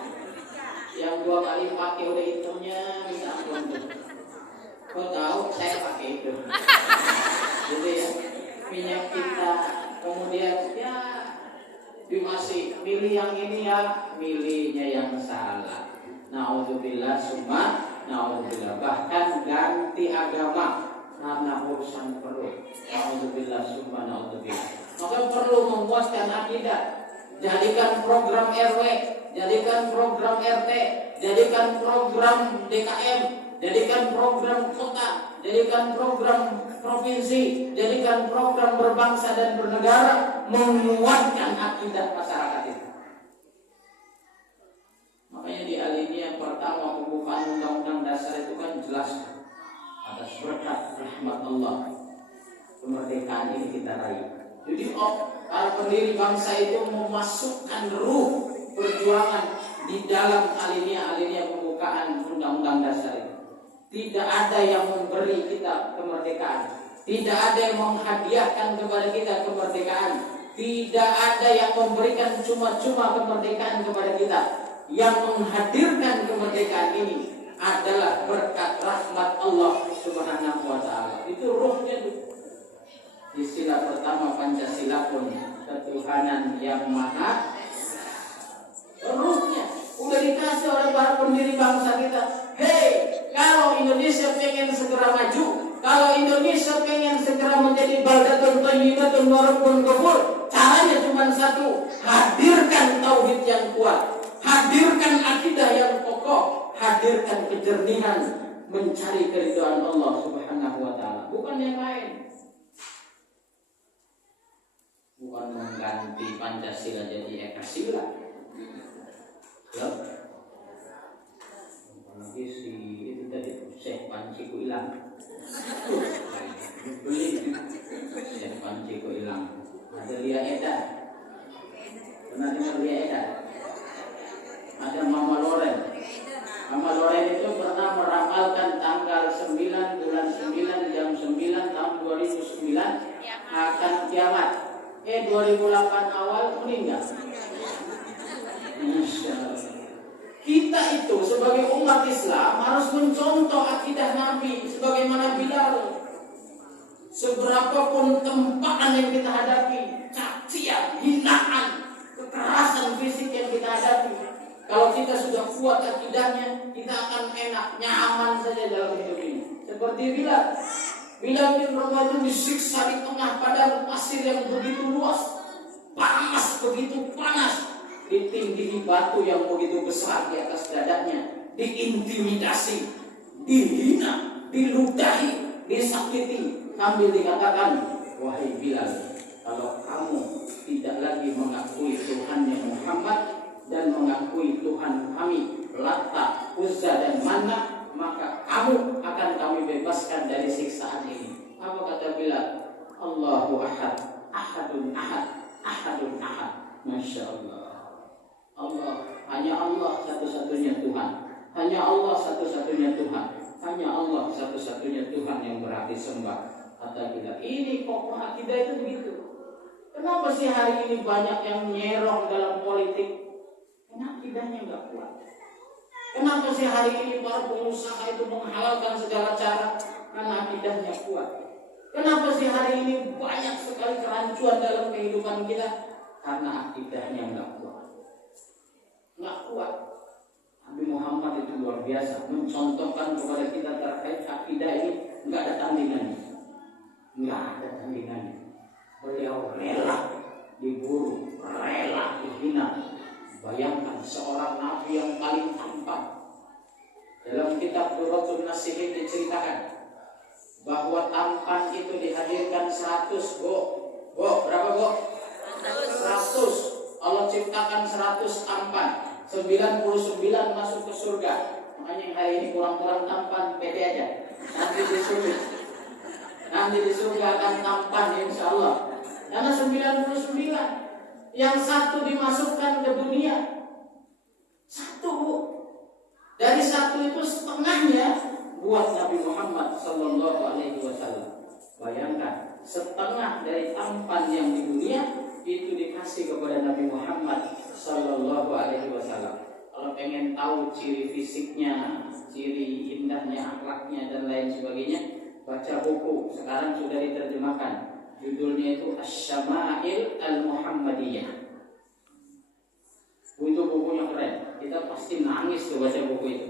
yang 2 kali pakai udah hitungnya minta ampun tuh. Kau tahu saya pakai itu, gitu ya. Minyak kita, kemudian ya dimasih milih yang ini ya, milihnya yang salah. Naudzubillah summa naudzubillah, bahkan ganti agama karena urusan perut. Naudzubillah summa naudzubillah. Maka perlu menguatkan akidah. Jadikan program RW jadikan program RT, jadikan program DKM, jadikan program kota, jadikan program provinsi, jadikan program berbangsa dan bernegara, menguatkan akidah masyarakat itu. Makanya di alinea pertama pembukaan Undang-Undang Dasar itu kan jelas atas berkat rahmat Allah kemerdekaan ini kita raih. Jadi para pendiri bangsa itu memasukkan ruh perjuangan di dalam alinea pembukaan Undang-Undang Dasar itu. Tidak ada yang memberi kita kemerdekaan, tidak ada yang menghadiahkan kepada kita kemerdekaan, tidak ada yang memberikan cuma-cuma kemerdekaan kepada kita. Yang menghadirkan kemerdekaan ini adalah berkat rahmat Allah Subhanahu wa taala. Itu ruhnya itu. Di sila pertama Pancasila pun ketuhanan yang maha. Ruhnya udah dikasih oleh para pendiri bangsa kita. Hei, kalau Indonesia pengen segera maju, kalau Indonesia pengen segera menjadi baldatun thayyibatun wa rabbun ghafur, caranya cuma satu: hadirkan tauhid yang kuat, hadirkan akidah yang kokoh, hadirkan kejernihan mencari keridhaan Allah Subhanahu wa taala, bukan yang lain. Bukan mengganti Pancasila jadi Ekasila. Ya. Apalagi si itu tadi Syekh Panji ku hilang. Beli Syekh Panji ku hilang. Ada Lia Eda. Pernah dengar Lia Eda? Ada Mama Loren. Mama Loren itu pernah meramalkan tanggal 9 bulan 9 jam 9 tahun 2009 akan kiamat. 2008 awal meninggal. Kita itu sebagai umat Islam harus mencontoh akidah Nabi sebagaimana Bilal. Seberapapun tempaan yang kita hadapi, cacian, hinaan, kekerasan fisik yang kita hadapi, kalau kita sudah kuat akidahnya, kita akan enak, nyaman saja dalam hidup ini. Seperti Bilal. Bilal bin Rabah itu disiksa di tengah padang pasir yang begitu luas, panas, begitu panas, ditinggihi batu yang begitu besar di atas dadanya, diintimidasi, dihina, diludahi, disakiti, sambil dikatakan, wahai Bilal, kalau kamu tidak lagi mengakui Tuhannya Muhammad dan mengakui Tuhan kami Lata, Uzza dan Manna, maka kamu akan kami bebaskan dari siksaan ini. Apa kata Bilal? Allahu ahad, ahadun ahad, ahadun ahad. Masya Allah. Allah, hanya Allah satu-satunya Tuhan, hanya Allah satu-satunya Tuhan, hanya Allah satu-satunya Tuhan yang berhak disembah. Kata Bilal, ini kokoh akidah itu begitu. Kenapa sih hari ini banyak yang nyerong dalam politik? Karena akidahnya nggak kuat. Kenapa sih hari ini para pengusaha itu menghalalkan segala cara? Karena akidahnya kuat. Kenapa sih hari ini banyak sekali kerancuan dalam kehidupan kita? Karena akidahnya nggak kuat. Nggak kuat. Nabi Muhammad itu luar biasa, mencontohkan kepada kita terkait akidah ini nggak ada tandingannya, nggak ada tandingannya. Beliau rela diburu, rela dihina. Bayangkan seorang nabi yang paling tampan. Dalam kitab Durratun Nasihin diceritakan bahwa tampan itu dihadirkan 100 berapa 100. Allah ciptakan 100 tampan, 99 masuk ke surga. Makanya hari ini kurang-kurang tampan, pede aja. Nanti di surga akan tampan insya Allah. Karena 99 yang satu dimasukkan ke dunia. Satu, Bu. Dari satu itu setengahnya buat Nabi Muhammad sallallahu alaihi wasallam. Bayangkan, setengah dari tampan yang di dunia itu dikasih kepada Nabi Muhammad sallallahu alaihi wasallam. Kalau pengen tahu ciri fisiknya, ciri indahnya, akhlaknya dan lain sebagainya, baca buku. Sekarang sudah diterjemahkan. Judulnya itu Asy-Syama'il Al-Muhammadiyah. Itu bukunya keren. Kita pasti nangis tuh baca buku itu.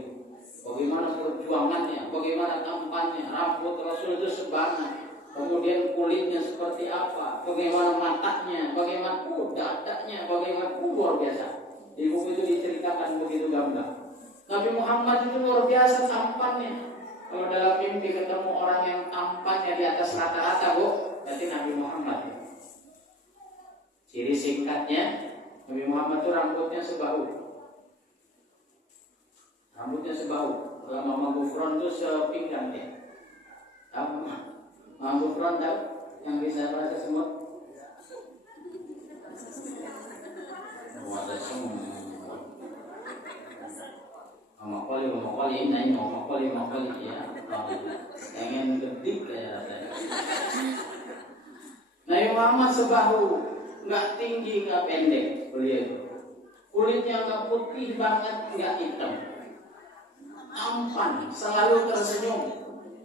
Bagaimana perjuangannya, bagaimana tampannya, rambut Rasul itu sebana, kemudian kulitnya seperti apa, bagaimana matanya, bagaimana dadanya, bagaimana luar biasa. Di buku itu diceritakan begitu gamblang. Nabi Muhammad itu luar biasa tampannya. Kalau dalam mimpi ketemu orang yang tampannya di atas rata-rata, Bu, berarti Nabi Muhammad. Ciri singkatnya, Nabi Muhammad itu rambutnya sebahu. Rambutnya sebahu. Kalau Mama Gufron itu sepinggang dia. Tahu Mama Gufron tahu yang bisa bahasa semut? Ada semut. Mama kali, nanya Mama kali ya. Pengen gedik kayak rasanya. Nabi Muhammad sebahu, nggak tinggi nggak pendek beliau. Kulitnya nggak putih banget nggak hitam. Tampan, selalu tersenyum,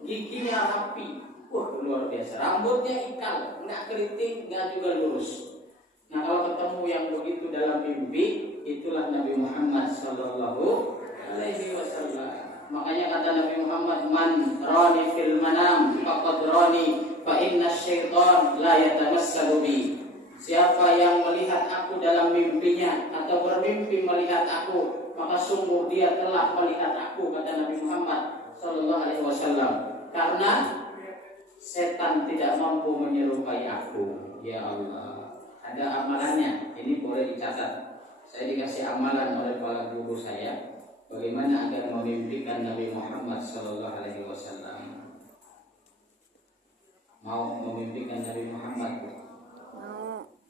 giginya rapi. Luar biasa. Rambutnya ikal, nggak keriting, nggak juga lurus. Nah kalau ketemu yang begitu dalam mimpi, itulah Nabi Muhammad Sallallahu Alaihi Wasallam. Makanya kata Nabi Muhammad, man rani fil manam faqad rani fa inna syaitan la yatamassalu bi. Siapa yang melihat aku dalam mimpinya atau bermimpi melihat aku, maka sungguh dia telah melihat aku, kata Nabi Muhammad Sallallahu Alaihi Wasallam. Karena setan tidak mampu menyerupai aku. Ya Allah, ada amalannya. Ini boleh dicatat. Saya dikasih amalan oleh kepala guru saya. Bagaimana agar memimpikan Nabi Muhammad Sallallahu Alaihi Wasallam? Mau memimpikan Nabi Muhammad?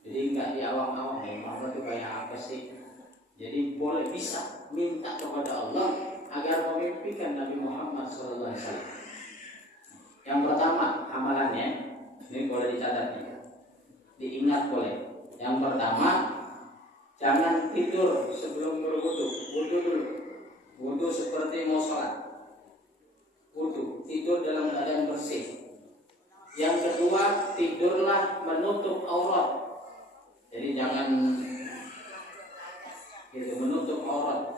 Jadi nggak di awang-awang. Nabi Muhammad itu kayak apa sih? Jadi boleh bisa minta kepada Allah agar memimpikan Nabi Muhammad Sallallahu Alaihi Wasallam. Yang pertama amalannya, ini boleh dicatat nih, diingat boleh. Yang pertama, jangan tidur sebelum berwudu. Wudu dulu. Wudu seperti mau sholat. Wudu, tidur dalam keadaan bersih. Yang kedua, tidurlah menutup aurat. Jadi jangan gitu, menutup aurat.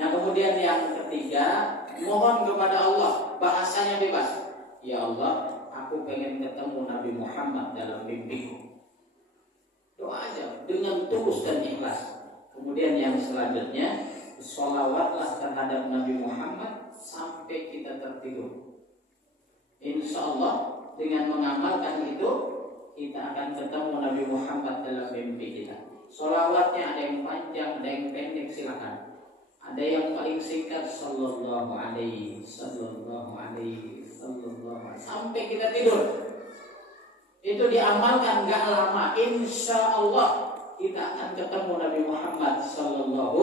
Nah kemudian yang ketiga, mohon kepada Allah, bahasanya bebas. Ya Allah, aku pengen ketemu Nabi Muhammad dalam mimpiku. Doa aja dengan tulus dan ikhlas. Kemudian yang selanjutnya, sholawatlah terhadap Nabi Muhammad sampai kita tertidur. Insya Allah dengan mengamalkan itu, kita akan ketemu Nabi Muhammad dalam mimpi kita. Sholawatnya ada yang panjang, ada yang pendek, silakan. Ada yang paling singkat, sallallahu alaihi sampai kita tidur. Itu diamalkan gak lama, insya Allah kita akan ketemu Nabi Muhammad Sallallahu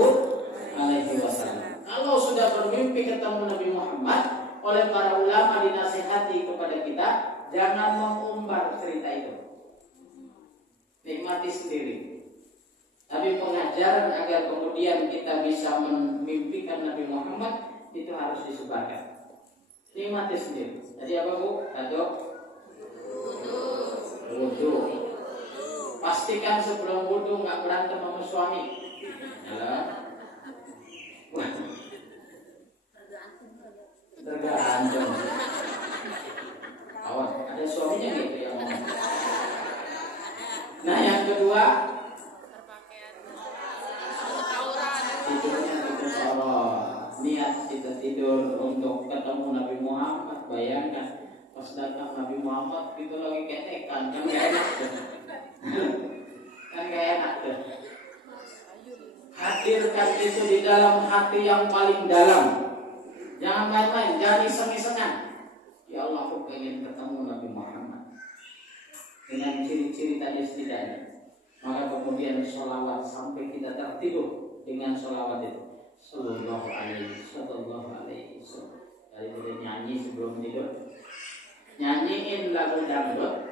Alaihi Wasallam. Kalau sudah bermimpi ketemu Nabi Muhammad, oleh para ulama dinasihati kepada kita, jangan mengumbar cerita itu. Nikmati sendiri. Tapi pengajaran agar kemudian kita bisa memimpikan Nabi Muhammad itu harus disebarkan. Nikmati sendiri. Jadi apa Bu? Atau wudu. Pastikan sebelum wudu nggak berantem sama suami. Tergantung. Awas, ada suaminya gitu yang ngomong. Nah yang kedua, tidurnya tidur sholat. Niat kita tidur untuk ketemu Nabi Muhammad. Bayangkan pas datang Nabi Muhammad itu lagi ketekan, kan gak enak tuh. Kan gak enak tuh. Hadirkan itu di dalam hati yang paling dalam. Jangan main-main, jangan iseng-isengan. Ya Allah, aku pengen ketemu Nabi Muhammad dengan ciri-ciri tadi setidaknya. Maka kemudian sholawat sampai kita tertidur dengan sholawat itu. Sallallahu alaihi wasallam. Daripada nyanyi sebelum tidur, nyanyiin lagu dangdut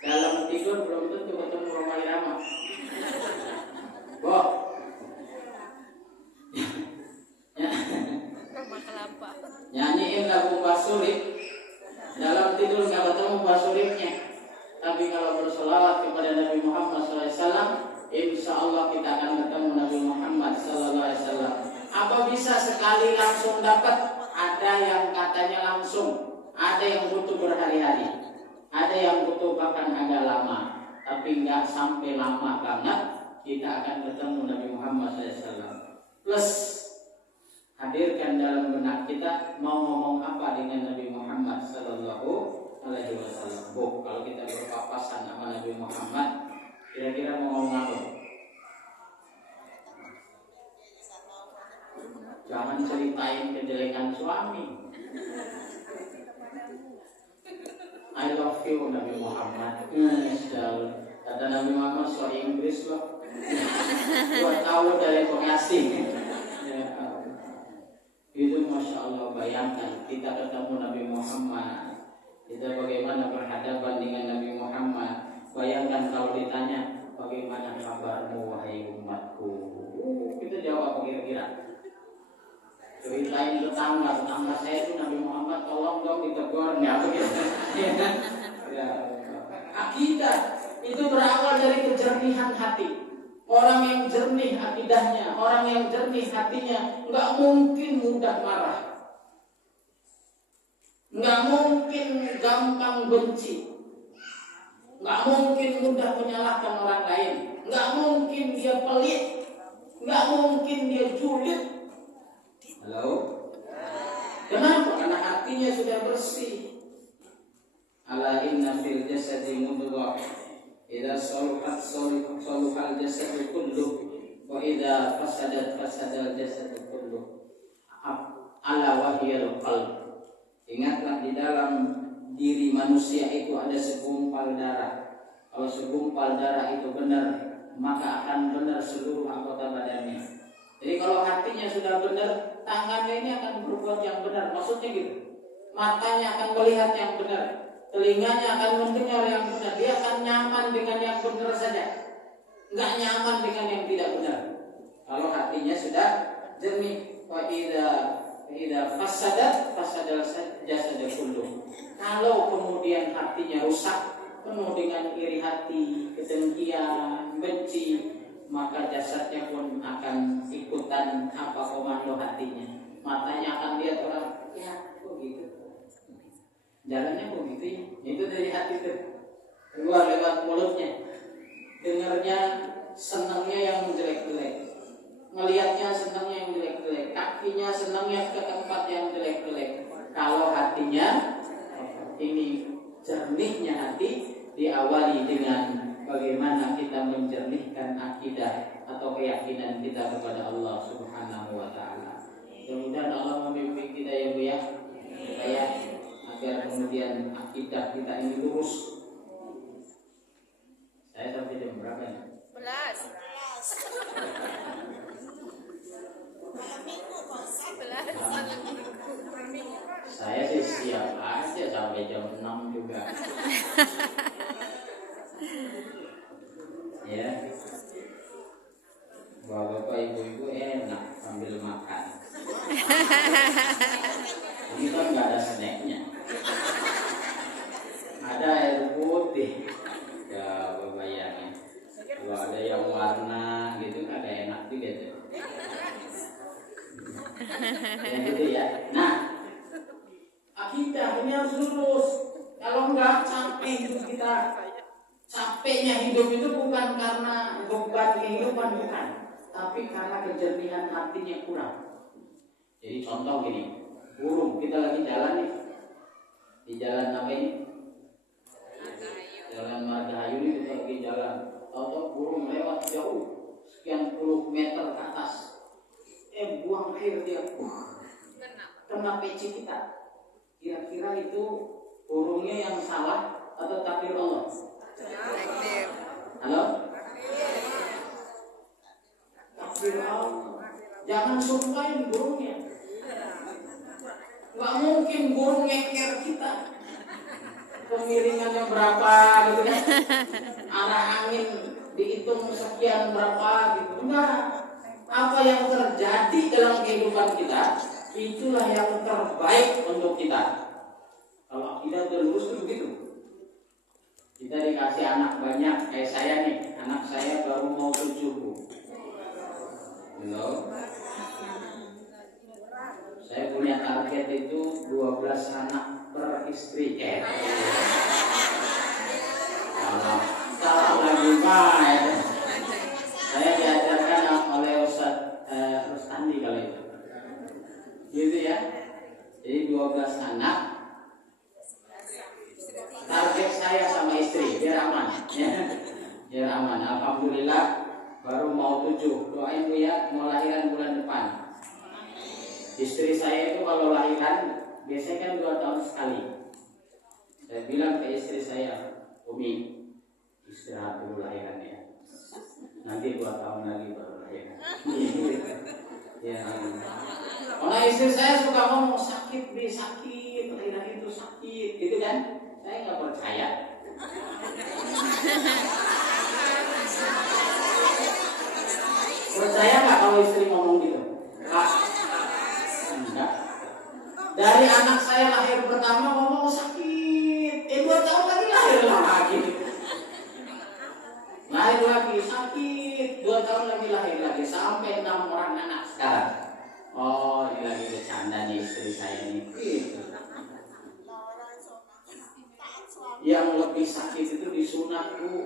dalam tidur belum tentu ketemu Roma Irama. Bo, nyanyiin lagu Basurik dalam tidur nggak ketemu Basuriknya. Tapi kalau bersolawat kepada Nabi Muhammad SAW, insya Allah kita akan ketemu Nabi Muhammad SAW. Apa bisa sekali langsung dapat? Ada yang katanya langsung, ada yang butuh berhari-hari, ada yang butuh bahkan agak lama, tapi nggak sampai lama banget kita akan ketemu Nabi Muhammad SAW. Plus hadirkan dalam benak kita mau ngomong apa dengan Nabi Muhammad Sallallahu Alaihi Wasallam. Kalau kita berpapasan sama Nabi Muhammad, kira-kira mau ngomong apa? Jangan ceritain kejelekan suami. I love you Nabi Muhammad. Kata Nabi Muhammad so Inggris loh. Buat tahu dari pengasih. Itu Masya Allah, bayangkan kita ketemu Nabi Muhammad, kita bagaimana berhadapan dengan Nabi Muhammad. Bayangkan kalau ditanya bagaimana kabarmu wahai umatku, kita jawab kira-kira. Ceritain tetangga saya itu Nabi Muhammad, tolong dong ditegur nih apa gitu. Ya. Akidah itu berawal dari kejernihan hati. Orang yang jernih akidahnya, orang yang jernih hatinya, nggak mungkin mudah marah, nggak mungkin gampang benci, nggak mungkin mudah menyalahkan orang lain, nggak mungkin dia pelit, nggak mungkin dia julid. Halo? Kenapa? Karena hatinya sudah bersih. Ala inna fil jasadi mudghah. Idza saluhat saluhal jasadu kulluh wa idza fasadal jasadu kulluh. Ala wahyal qalb. Ingatlah di dalam diri manusia itu ada segumpal darah. Kalau segumpal darah itu benar, maka akan benar seluruh anggota badannya. Jadi kalau hatinya sudah benar, tangannya ini akan berbuat yang benar. Maksudnya gitu. Matanya akan melihat yang benar. Telinganya akan mendengar yang benar. Dia akan nyaman dengan yang benar saja, nggak nyaman dengan yang tidak benar. Kalau hatinya sudah jernih. Wa idza fasadal jasadu kulluh. Kalau kemudian hatinya rusak, penuh dengan iri hati, kedengkian, benci, maka jasadnya pun akan ikutan apa komando hatinya. Matanya akan lihat orang, ya kok gitu, jalannya kok gitu ya. Itu dari hati itu keluar lewat mulutnya. Dengarnya senangnya yang jelek-jelek, melihatnya senangnya yang jelek-jelek, kakinya senangnya ke tempat yang jelek-jelek. Kalau hatinya ini jernihnya hati diawali dengan bagaimana kita menjernihkan akidah atau keyakinan kita kepada Allah Subhanahu wa taala. Mudah-mudahan Allah membimbing kita ya Bu ya. Agar kemudian akidah kita ini lurus. Saya sampai jam berapa ya? 11. Saya sih siap aja sampai jam 6 juga. Ya. Bapak ibu-ibu enak sambil makan. Ini kan nggak ada snacknya. Ada air putih. Ya, bayangin. Kalau ada yang warna gitu agak enak juga tuh. Ya gitu ya. Nah, akidah ini harus lurus. Kalau enggak capek hidup kita. Capeknya hidup itu bukan karena beban kehidupan, bukan, tapi karena kejernihan hatinya kurang. Jadi contoh gini, burung, kita lagi jalan nih, di jalan apa ini? Jalan Margahayu ini kita lagi jalan. Tahu-tahu burung lewat jauh, sekian puluh meter ke atas. Buang air dia, kena peci kita. Kira-kira itu burungnya yang salah atau takdir Allah? Halo? Takdir Allah. Jangan sumpahin burungnya. Gak mungkin burung ngeker kita. Kemiringannya berapa gitu kan? Arah angin dihitung sekian berapa gitu. Enggak. Apa yang terjadi dalam kehidupan kita, itulah yang terbaik untuk kita. Kalau akidah udah lurus itu begitu. Kita dikasih anak banyak, kayak saya nih, anak saya baru mau 7 Bu. Halo? Saya punya target itu 12 anak per istri. Salah lagi Pak. Saya aman. Biar aman. Alhamdulillah baru mau 7. Doain Bu ya, mau lahiran bulan depan. Istri saya itu kalau lahiran biasanya kan 2 tahun sekali. Saya bilang ke istri saya, Umi, istirahat dulu lahirannya. Nanti 2 tahun lagi baru lahiran. Ya. Karena istri saya suka ngomong sakit, lahiran itu sakit, gitu kan? Saya nggak percaya. Percaya nggak kalau istri ngomong gitu? Enggak. Dari anak saya lahir pertama ngomong sakit, 2 tahun lagi lahir lagi. Lahir lagi sakit, 2 tahun lagi lahir lagi, sampai 6 orang anak sekarang. Oh, ini lagi bercanda nih istri saya ini. Gitu. Yang lebih sakit itu disunat, Bu.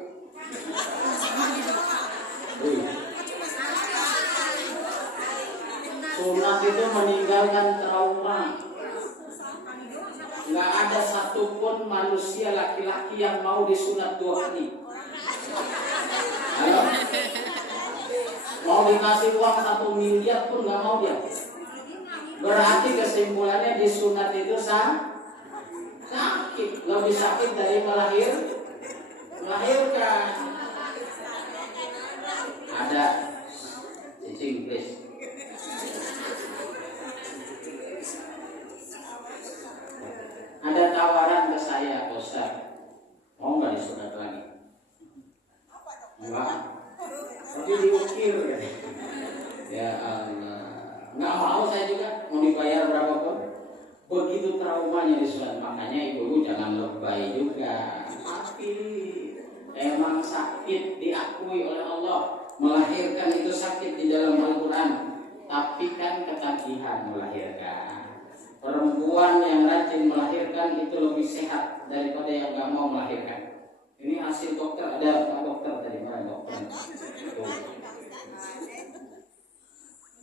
Sunat itu meninggalkan trauma. Nggak ada satupun manusia laki-laki yang mau disunat 2 kali. Ayo. Mau dikasih uang 1 miliar pun nggak mau dia. Berarti kesimpulannya disunat itu sakit. Lebih sakit dari melahirkan. Ada cicing please. Ada tawaran ke saya, Ustaz. Mau nggak disunat lagi? Enggak. Tapi diukir. Ya Allah. Nggak mau saya juga. Mau dibayar berapapun. Begitu traumanya disunat. Makanya ibu jangan lebay juga. Tapi emang sakit diakui oleh Allah. Melahirkan itu sakit di dalam Al-Quran. Tapi kan ketagihan melahirkan. Perempuan yang rajin melahirkan itu lebih sehat daripada yang nggak mau melahirkan. Ini hasil dokter, ada dokter tadi, mana dokter?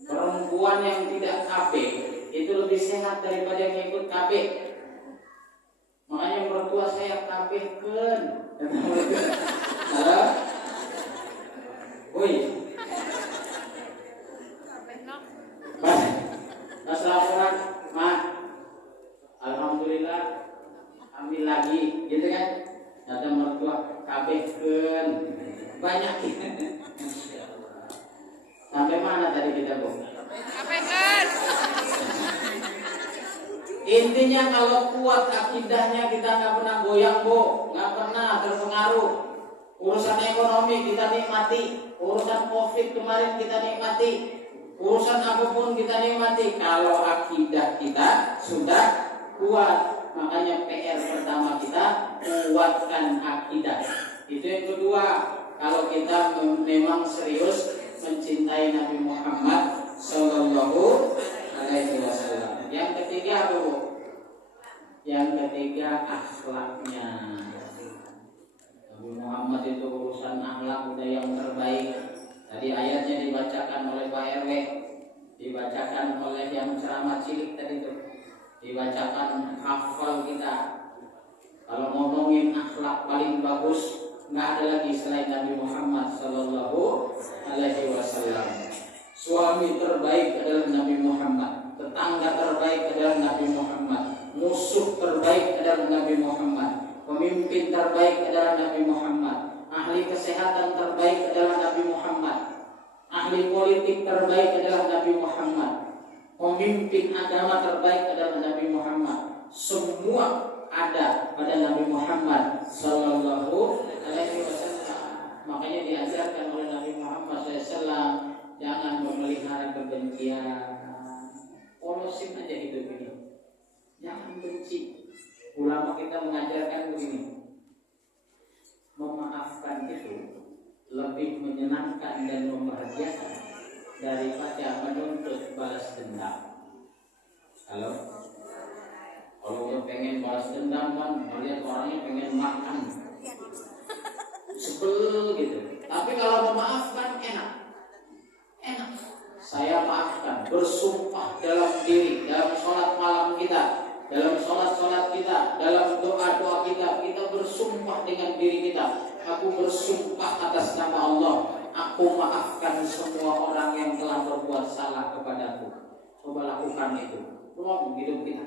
Perempuan yang tidak KB itu lebih sehat daripada yang ikut KB. Makanya mertua saya KB-kan. Halo? Woi. Pas laporan, Mah, alhamdulillah ambil lagi, gitu kan? Ada mertua KB-kan. Banyak. Sampai mana tadi kita, Bu? KB-kan. Intinya kalau kuat akidahnya kita nggak pernah goyang, Bu, nggak pernah terpengaruh. Urusan ekonomi kita nikmati, urusan COVID kemarin kita nikmati, urusan apapun kita nikmati. Kalau akidah kita sudah kuat. Makanya PR pertama kita kuatkan akidah. Itu yang kedua. Kalau kita memang serius mencintai Nabi Muhammad Sallallahu Alaihi Wasallam. Yang ketiga, Bu. Yang ketiga akhlaknya. Nabi Muhammad itu urusan akhlak udah yang terbaik. Tadi ayatnya dibacakan oleh Pak RW, dibacakan oleh yang ceramah cilik tadi itu, dibacakan hafal kita. Kalau ngomongin akhlak paling bagus, nggak ada lagi selain Nabi Muhammad Sallallahu Alaihi Wasallam. Suami terbaik adalah Nabi Muhammad, tetangga terbaik adalah Nabi Muhammad, musuh terbaik adalah Nabi Muhammad, pemimpin terbaik adalah Nabi Muhammad, ahli kesehatan terbaik adalah Nabi Muhammad, ahli politik terbaik adalah Nabi Muhammad, pemimpin agama terbaik adalah Nabi Muhammad. Semua ada pada Nabi Muhammad Sallallahu Alaihi Wasallam. Makanya diajarkan oleh Nabi Muhammad SAW, jangan memelihara kebencian. Polosin aja hidup ini. Jangan benci. Ulama kita mengajarkan begini, memaafkan itu lebih menyenangkan dan membahagiakan daripada menuntut balas dendam. Kalau udah pengen balas dendam kan, melihat orangnya pengen makan, sebel gitu. Tapi kalau memaafkan enak. Saya maafkan, bersumpah dalam diri, dalam sholat malam kita, dalam sholat kita, dalam doa kita bersumpah dengan diri kita. Aku bersumpah atas nama Allah, aku maafkan semua orang yang telah berbuat salah kepadaku. Coba lakukan itu. Plong hidup kita.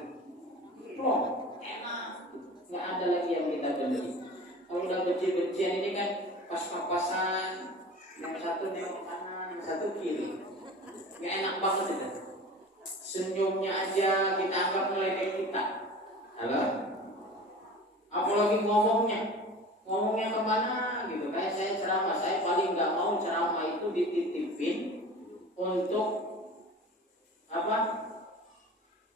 Plong, enak. Nggak ada lagi yang kita benci. Kalau udah benci-bencian ini kan pas-pasan, yang satu nengok kanan, yang satu kiri. Nggak enak banget itu. Senyumnya aja kita anggap meledek kita. Halo? Apalagi ngomongnya kemana gitu. Kayak saya ceramah, saya paling nggak mau ceramah itu dititipin untuk apa?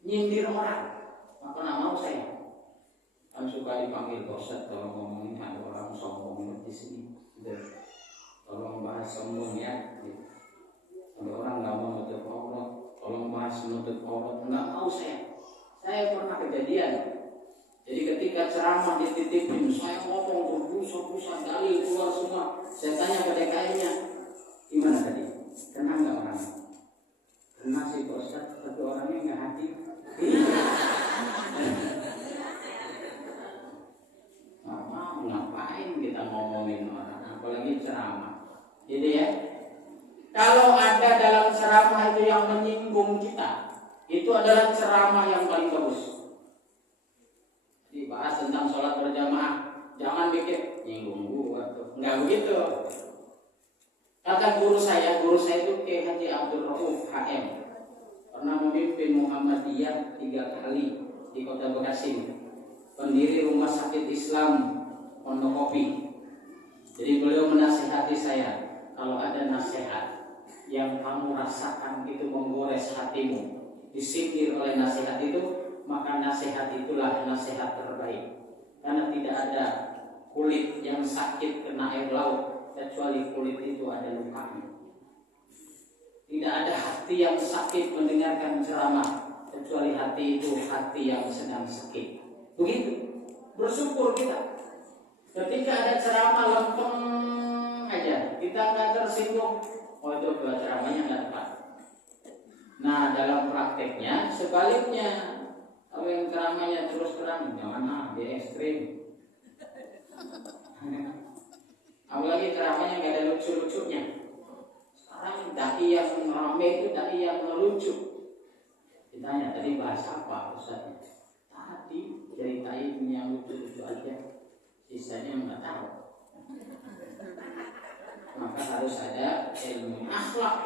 Nyindir orang. Apa mau saya? Kan suka dipanggil bosan kalau ngomongin ada orang sombong di sini. Tolong bahas sombong ya. Kalau orang nggak mau nutup aurat, tolong bahas nutup aurat. Nggak mau saya. Saya pernah kejadian. Jadi ketika ceramah dititipin, saya ngomong berbusa-busa dalil keluar semua. Saya tanya pada kayaknya, gimana tadi? Kena nggak orang? Kena sih Pak Ustaz, tapi orangnya nggak hati. Ngapain kita ngomongin orang, apalagi ceramah. Jadi ya, kalau ada dalam ceramah itu yang menyinggung kita, itu adalah ceramah yang paling bagus. Dibahas tentang sholat berjamaah, jangan bikin nyinggung gua tuh, nggak begitu. Kata guru saya itu Kiai Haji Abdul Rauf HM, pernah memimpin Muhammadiyah 3 kali di Kota Bekasi, pendiri Rumah Sakit Islam Pondokopi. Jadi beliau menasihati saya, kalau ada nasihat yang kamu rasakan itu menggores hatimu, disindir oleh nasihat itu, maka nasihat itulah nasihat terbaik. Karena tidak ada kulit yang sakit kena air laut kecuali kulit itu ada lukanya. Tidak ada hati yang sakit mendengarkan ceramah kecuali hati itu hati yang sedang sakit. Begitu. Bersyukur kita. Ketika ada ceramah lempeng aja, kita nggak tersinggung. Oh itu ceramahnya nggak tepat. Nah dalam prakteknya sebaliknya, kalau yang ceramahnya terus terang, jangan dia ekstrim. Apalagi ceramahnya nggak ada lucu-lucunya. Sekarang dai yang rame itu dai yang melucu. Ditanya tadi bahas apa Ustaz? Tadi ceritain yang lucu-lucu aja. Sisanya nggak tahu. Maka harus ada ilmu akhlak.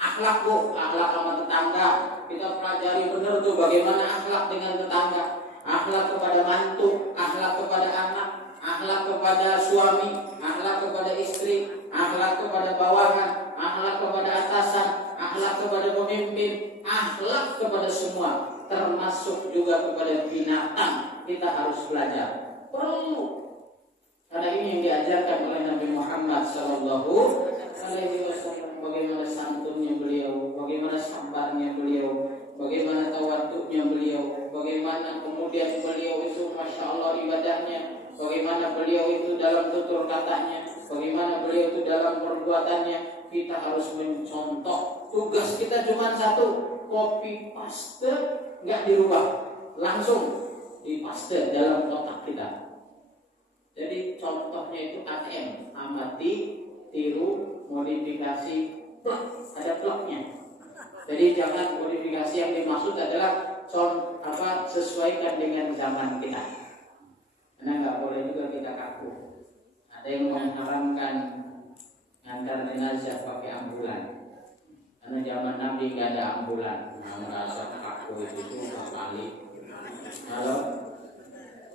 Akhlak bu, akhlak sama tetangga. Kita pelajari benar tuh bagaimana akhlak dengan tetangga. Akhlak kepada mantu, akhlak kepada anak, akhlak kepada suami, akhlak kepada istri, akhlak kepada bawahan, akhlak kepada atasan, akhlak kepada pemimpin, akhlak kepada semua, termasuk juga kepada binatang. Kita harus belajar. Perlu. Karena ini yang diajarkan oleh Nabi Muhammad Sallallahu Alaihi Wasallam. Bagaimana santunnya beliau, bagaimana sabarnya beliau, bagaimana tawaduknya beliau, bagaimana kemudian beliau itu masya Allah ibadahnya, bagaimana beliau itu dalam tutur katanya, bagaimana beliau itu dalam perbuatannya. Kita harus mencontoh. Tugas kita cuma satu, copy paste, nggak dirubah, langsung dipaste dalam kotak kita. Jadi contohnya itu ATM, amati, tiru, modifikasi, plug, ada plugnya. Jadi jangan modifikasi yang dimaksud adalah sesuaikan dengan zaman kita. Karena nggak boleh juga kita kaku. Ada yang mengharamkan ngantar jenazah pakai ambulan. Karena zaman Nabi nggak ada ambulan. Merasa kaku itu sekali. Kalau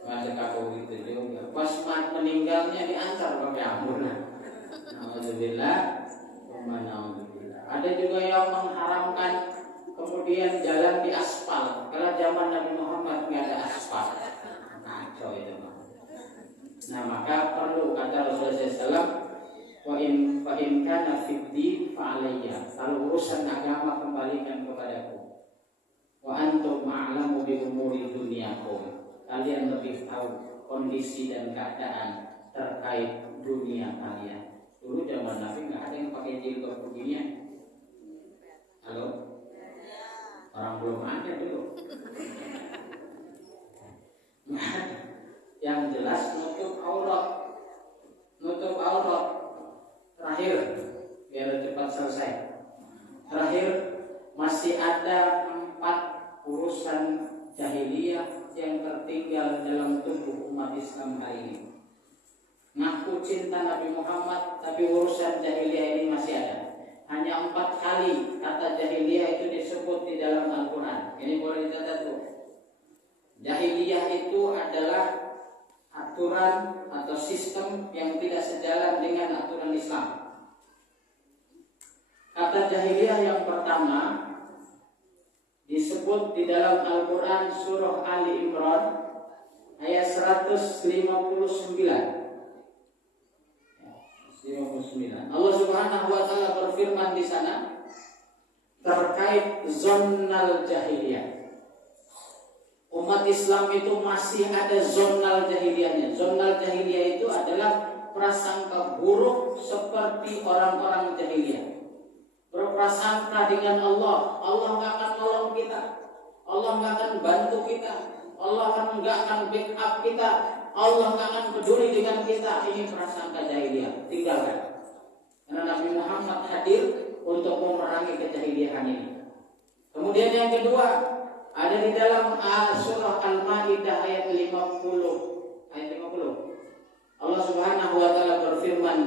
masih kaku itu juga. Pas meninggalnya diantar pakai ambulan. Alhamdulillah. Ada juga yang mengharamkan kemudian jalan di aspal. Karena zaman Nabi Muhammad nggak ada aspal. Kacau itu. Nah maka perlu kata Rasulullah SAW, wa in kana fid-din fa'alayya. Kalau urusan agama kembalikan kepadaku. Wa antum a'lamu bi umuri dunyakum. Kalian lebih tahu kondisi dan keadaan terkait dunia kalian. Dulu zaman Nabi nggak ada yang pakai jilbab begini. Halo? Orang belum ada dulu. Yang jelas nutup jahiliyah yang tertinggal dalam tubuh umat Islam hari ini. Ngaku cinta Nabi Muhammad, tapi urusan jahiliyah ini masih ada. Hanya 4 kali kata jahiliyah itu disebut di dalam Al-Quran. Ini boleh dicatat tuh. Jahiliyah itu adalah aturan atau sistem yang tidak sejalan dengan aturan Islam. Kata jahiliyah yang pertama disebut di dalam Al-Quran surah Ali Imran ayat 159. Allah Subhanahu wa taala berfirman di sana terkait zonal jahiliyah. Umat Islam itu masih ada zonal jahiliyahnya. Zonal jahiliyah itu adalah prasangka buruk seperti orang-orang jahiliyah. Berprasangka dengan Allah nggak akan tolong kita, Allah nggak akan bantu kita, Allah nggak akan backup kita, Allah nggak akan peduli dengan kita. Ini prasangka jahiliyah, tinggalkan. Karena Nabi Muhammad hadir untuk memerangi kejahiliyahan ini. Kemudian yang kedua ada di dalam surah Al-Maidah ayat 50. Allah Subhanahu wa taala berfirman,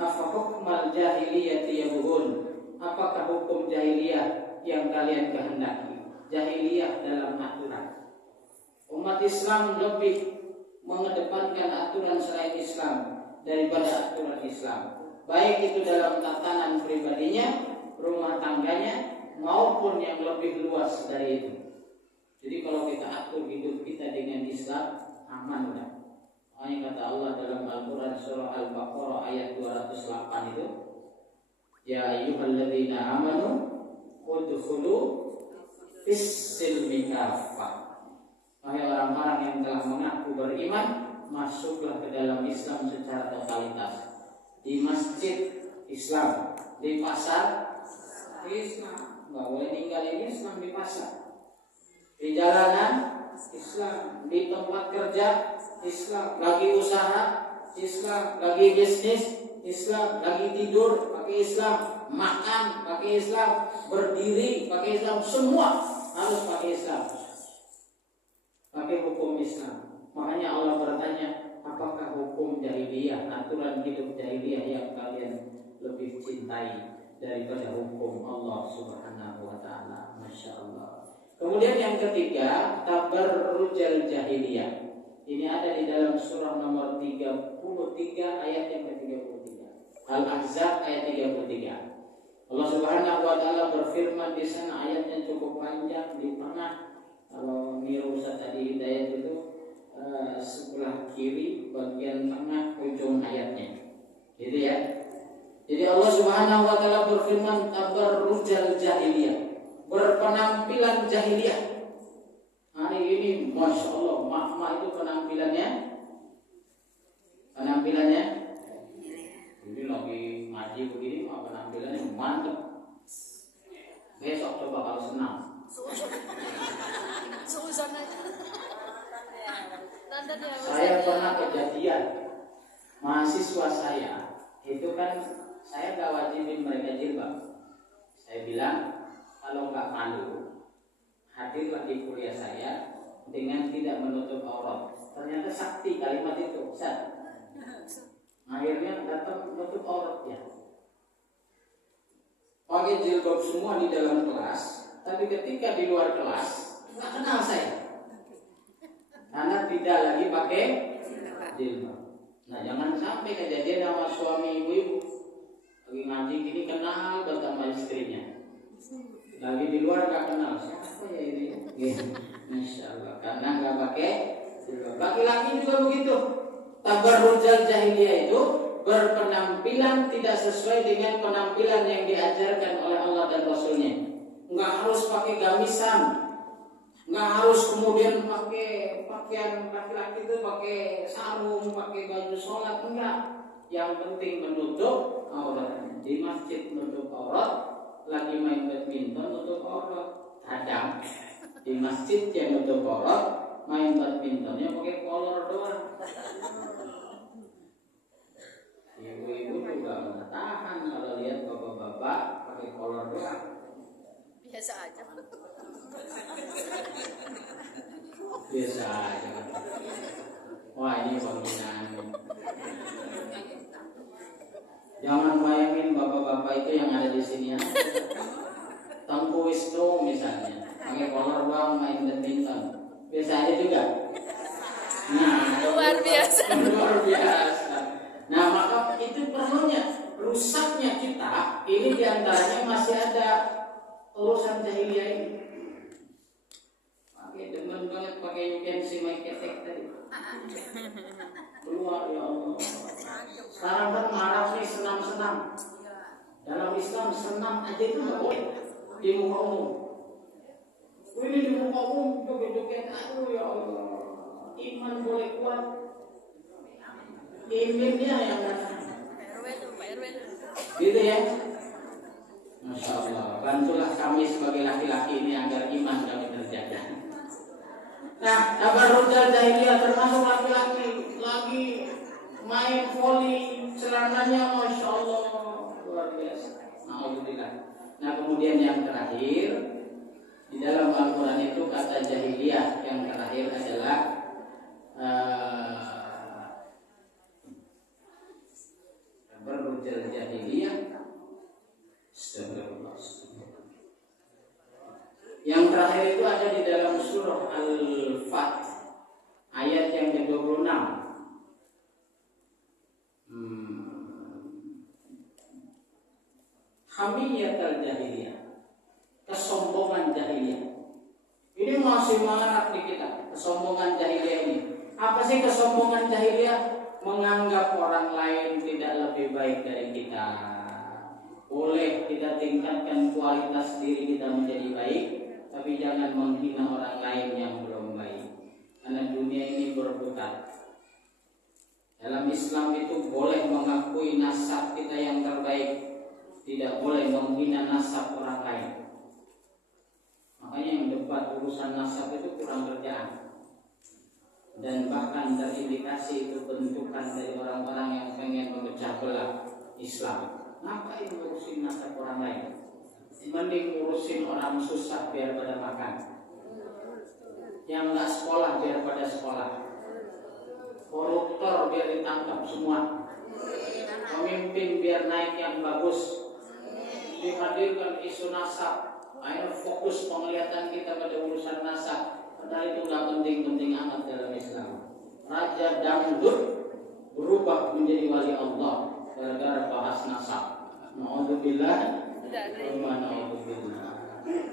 "Afa hukmal jahiliyati yabghun?" Apakah hukum jahiliyah yang kalian kehendaki? Jahiliyah dalam aturan. Umat Islam lebih mengedepankan aturan selain Islam daripada aturan Islam. Baik itu dalam tatanan pribadinya, rumah tangganya, maupun yang lebih luas dari itu. Jadi kalau kita atur hidup kita dengan Islam, aman udah. Makanya kata Allah dalam Al-Quran surah Al-Baqarah ayat 208 itu, ya ayyuhalladzina amanu udkhulu fis-silmi kaffah. Wahai orang-orang yang telah mengaku beriman, masuklah ke dalam Islam secara totalitas. Di masjid Islam, di pasar Islam, nggak boleh ninggalin Islam di pasar. Di jalanan Islam, di tempat kerja Islam, lagi usaha Islam, lagi bisnis Islam, lagi tidur pakai Islam, makan pakai Islam, berdiri pakai Islam, semua harus pakai Islam, pakai hukum Islam. Makanya Allah bertanya, apakah hukum jahiliyah, aturan hidup jahiliyah yang kalian lebih cintai daripada hukum Allah Subhanahu wa taala? Masya Allah. Kemudian yang ketiga, tabarrujal jahiliyah. Ini ada di dalam surah nomor 33 ayat yang ke-33. Al-Ahzab ayat 33. Allah Subhanahu wa taala berfirman di sana, ayatnya cukup panjang, di tengah. Kalau niru Ustaz tadi Hidayat itu sebelah kiri bagian tengah ujung ayatnya. Gitu ya. Jadi Allah Subhanahu wa taala berfirman tabarrujal jahiliyah, berpenampilan jahiliyah. Hari ini Masya Allah, makma itu penampilannya ini lagi ngaji begini, penampilannya mantep. Besok coba kalau senang saya pernah kejadian mahasiswa saya itu kan, saya gak wajibin mereka jilbab. Saya bilang kalau nggak malu, hadirlah di kuliah saya dengan tidak menutup aurat. Ternyata sakti kalimat itu, Ustaz. Akhirnya datang menutup auratnya. Pakai jilbab semua di dalam kelas, tapi ketika di luar kelas nggak kenal saya, karena tidak lagi pakai jilbab. Nah, jangan sampai kejadian sama suami ibu-ibu lagi ngaji gini kenal banget sama istrinya, lagi di luar nggak kenal siapa ya ini. Masya Allah, karena nggak pakai jilbab. Laki-laki juga begitu. Tabarrujal jahiliyah itu berpenampilan tidak sesuai dengan penampilan yang diajarkan oleh Allah dan Rasulnya. Nggak harus pakai gamisan, nggak harus kemudian pakai pakaian laki-laki itu pakai sarung, pakai baju sholat, enggak. Yang penting menutup aurat. Di masjid menutup aurat, lagi main badminton menutup aurat. Kadang di masjid yang menutup aurat, main badmintonnya pakai kolor doang. Ibu-ibu juga nggak tahan kalau lihat bapak-bapak pakai kolor doang. Biasa aja. Biasa aja. Wah, ini penghinaan. Jangan bayangin bapak-bapak itu yang ada di sini ya. Tengku Wisnu misalnya, pakai kolor bang main badminton. Biasa aja juga. Nah, Luar biasa. Luar biasa. Nah, maka itu perlunya rusaknya kita ini diantaranya masih ada urusan jahiliyah ini. Pakai demen banget pakai you can see my ketek tadi. Keluar ya Allah. Sekarang kan marah nih senam-senam. Dalam Islam senam aja itu nggak boleh di muka umum. Ini di muka umum joget-joget, aduh ya Allah. Iman boleh kuat. Imannya yang gitu ya. Masya Allah. Bantulah kami sebagai laki-laki ini agar iman kami terjaga. Nah, tabarrujal jahiliyah termasuk laki-laki lagi main voli celananya Masya Allah luar biasa. Alhamdulillah. Nah, kemudian yang terakhir di dalam Al-Quran itu kata jahiliyah yang terakhir adalah tabarrujal jahiliyah. Astagfirullah. Yang terakhir itu ada di dalam surah Al-Fat ayat yang ke-26. Hamiyatul jahiliyah, kesombongan jahiliyah. Ini masih marak di kita, kesombongan jahiliyah ini. Apa sih kesombongan jahiliyah? Menganggap orang lain tidak lebih baik dari kita. Boleh kita tingkatkan kualitas diri kita menjadi baik, tapi jangan menghina orang lain yang belum baik. Karena dunia ini berputar. Dalam Islam itu boleh mengakui nasab kita yang terbaik, tidak boleh menghina nasab orang lain. Makanya yang debat urusan nasab itu kurang kerjaan. Dan bahkan terindikasi itu bentukan dari orang-orang yang pengen memecah belah Islam. Ngapain ngurusin nasab orang lain? Mending ngurusin orang susah biar pada makan. Yang nggak sekolah biar pada sekolah. Koruptor biar ditangkap semua. Pemimpin biar naik yang bagus. Dihadirkan isu nasab. Ayo fokus penglihatan kita pada urusan nasab. Padahal itu nggak penting-penting amat dalam Islam. Raja dangdut berubah menjadi wali Allah gara-gara bahas nasab. Na'udzubillah.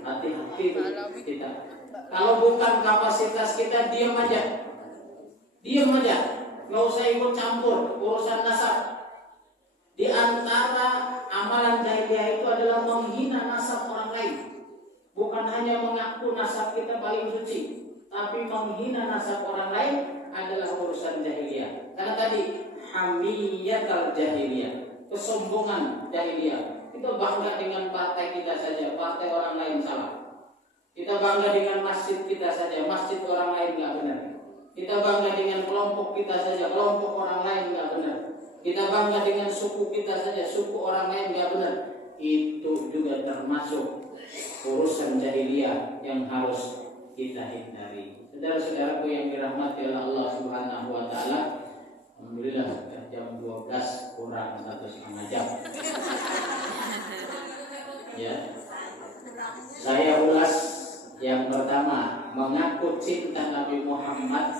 Hati-hati kita. Kalau bukan kapasitas kita, diam aja. Nggak usah ikut campur urusan nasab. Di antara amalan jahiliyah itu adalah menghina nasab orang lain. Bukan hanya mengaku nasab kita paling suci, tapi menghina nasab orang lain adalah urusan jahiliyah. Karena tadi hamiyatul jahiliyah, kesombongan jahiliyah. Kita bangga dengan partai kita saja, partai orang lain salah. Kita bangga dengan masjid kita saja, masjid orang lain nggak benar. Kita bangga dengan kelompok kita saja, kelompok orang lain nggak benar. Kita bangga dengan suku kita saja, suku orang lain nggak benar. Itu juga termasuk urusan jahiliyah yang harus kita hindari. Saudara-saudaraku yang dirahmati oleh Allah Subhanahu wa taala, alhamdulillah sudah jam 12 kurang 1,5 jam. Ya. Saya ulas yang pertama, mengaku cinta Nabi Muhammad.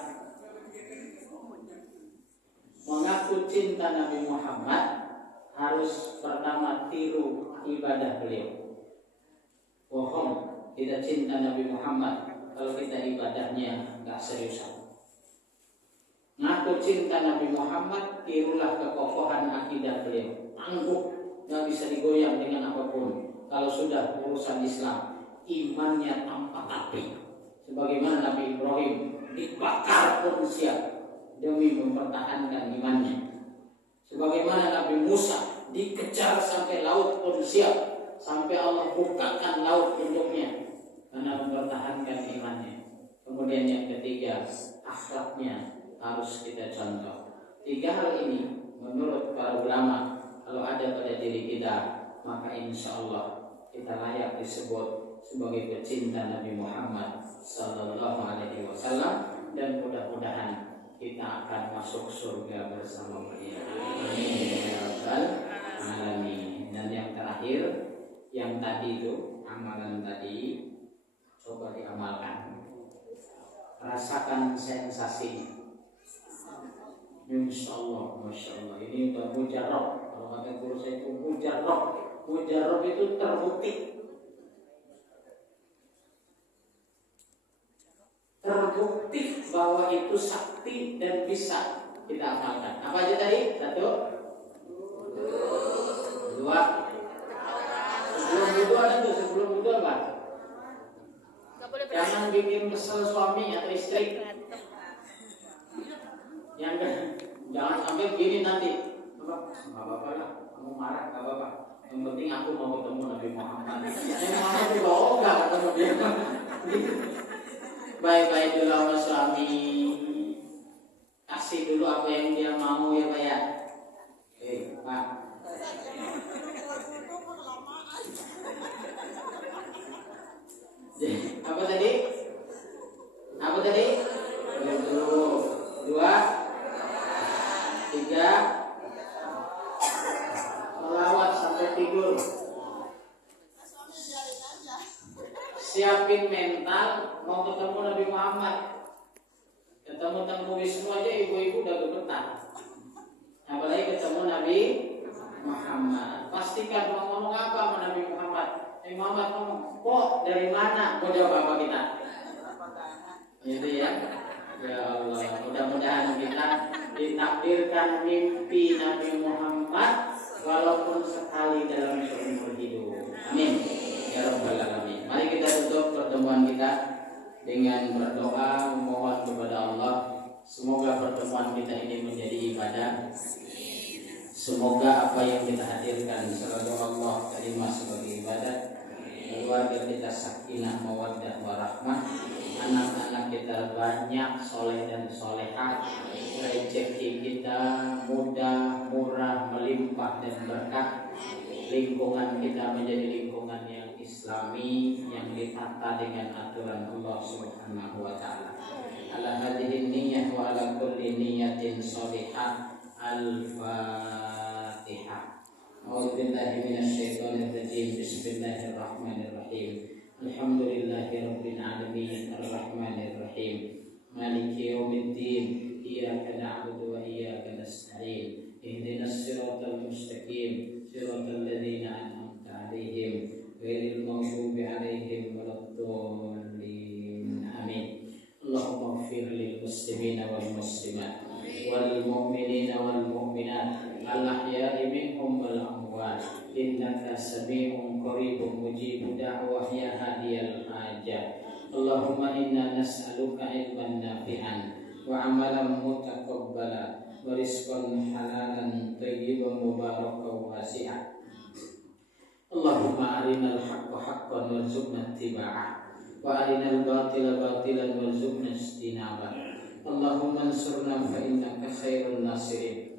Mengaku cinta Nabi Muhammad harus pertama tiru ibadah beliau. Bohong kita cinta Nabi Muhammad kalau kita ibadahnya nggak seriusan. Ngaku cinta Nabi Muhammad, tirulah kekokohan akidah beliau. Tangguh, nggak bisa digoyang dengan apapun. Kalau sudah urusan Islam, imannya tanpa api. Sebagaimana Nabi Ibrahim dibakar pun siap demi mempertahankan imannya. Sebagaimana Nabi Musa dikejar sampai laut pun siap, sampai Allah bukakan laut untuknya karena mempertahankan imannya. Kemudian yang ketiga, akhlaknya harus kita contoh. 3 hal ini menurut para ulama kalau ada pada diri kita, maka insya Allah kita layak disebut sebagai pecinta Nabi Muhammad Sallallahu Alaihi Wasallam, dan mudah-mudahan kita akan masuk surga bersama beliau. Amin ya rabbal alamin. Dan yang terakhir, yang tadi itu amalan tadi coba diamalkan, rasakan sensasinya. Insya Allah, Masya Allah, ini udah mujarab. Kalau kata guru saya itu mujarab. Mujarab itu terbukti. Terbukti bahwa itu sakti dan bisa kita amalkan. Apa aja tadi? 1, 2. Sebelum itu ada tuh, sebelum itu apa? Jangan bikin kesel suami atau istri. Yang jangan sampai gini nanti. Nggak apa-apa lah, kamu marah nggak apa-apa. Yang penting aku mau ketemu Nabi Muhammad. Yang mana juga enggak ketemu dia. Baik-baik dulu sama suami. Kasih dulu apa yang dia mau ya Pak ya. Pak. Apa tadi? Apa tadi? 1, 2, 3. Melawat sampai tidur. Siapin mental mau ketemu Nabi Muhammad. Ketemu Tengku Wisnu aja ibu-ibu udah gemetar. Apalagi ketemu Nabi Muhammad. Pastikan mau ngomong apa sama Nabi Muhammad. Nabi Muhammad ngomong, kok dari mana? Mau jawab apa kita? Gitu ya. Ya Allah, mudah-mudahan kita ditakdirkan mimpi Nabi Muhammad walaupun sekali dalam seumur hidup. Amin. Ya Rabbal Alamin. Mari kita tutup pertemuan kita dengan berdoa memohon kepada Allah. Semoga pertemuan kita ini menjadi ibadah. Semoga apa yang kita hadirkan selalu Allah terima sebagai ibadah. Keluarga kita sakinah mawaddah warahmah. Anak-anak kita banyak soleh dan solehah. Rezeki kita mudah, murah, melimpah dan berkah. Lingkungan kita menjadi lingkungan yang islami, yang ditata dengan aturan Allah Subhanahu wa taala. Ala hadhihi niyyah wa ala kulli niyyatin shalihah. Al-Fatihah. A'udzu billahi minasyaitonir rajim. Bismillahirrahmanirrahim. Alhamdulillahirabbil alamin arrahmanir rahim. Maliki yaumiddin. Iyyaka na'budu wa iyyaka nasta'in. Ihdinas siratal mustaqim. Siratal ladzina an'amta 'alaihim ghairil maghdubi 'alaihim waladdallin. Amin. Allahumma ighfir lil muslimina wal muslimat wal mu'minina wal mu'minat al ahya'i minhum wal amwat innaka sami'un qaribun mujibud da'wah ya hadiyal hajat. Allahumma inna nas'aluka ilman nafi'an wa amalan mutaqabbala wa rizqan halalan thayyiban mubarakan wasi'an. Allahumma arinal haqqa haqqan warzuqna ittiba'ah wa arinal batila batilan warzuqna ijtinabah. Allahumma ansurna fa innaka khairun nasirin.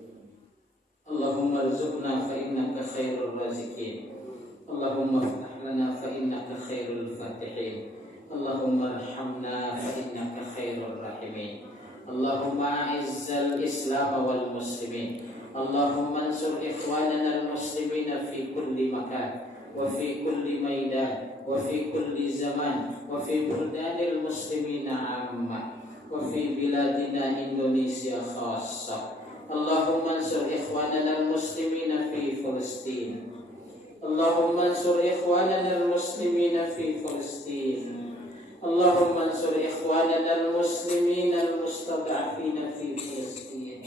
Allahumma arzuqna fa innaka khairur raziqin. Allahumma iftah lana fa innaka khairul fatihin. Allahumma arhamna fa innaka khairur rahimin. Allahumma a'izzal islam wal muslimin. Allahumma ansur ikhwanana al muslimina fi kulli makan wa fi kulli maidan wa fi kulli zaman wa fi buldanil muslimina amma wa fi biladina Indonesia khassa. Allahumma ansur ikhwanana al-muslimina fi Palestin. Allahumma ansur ikhwanana al-muslimina fi Palestin. Allahumma ansur ikhwanana al-muslimina al-mustad'afina fi Palestin.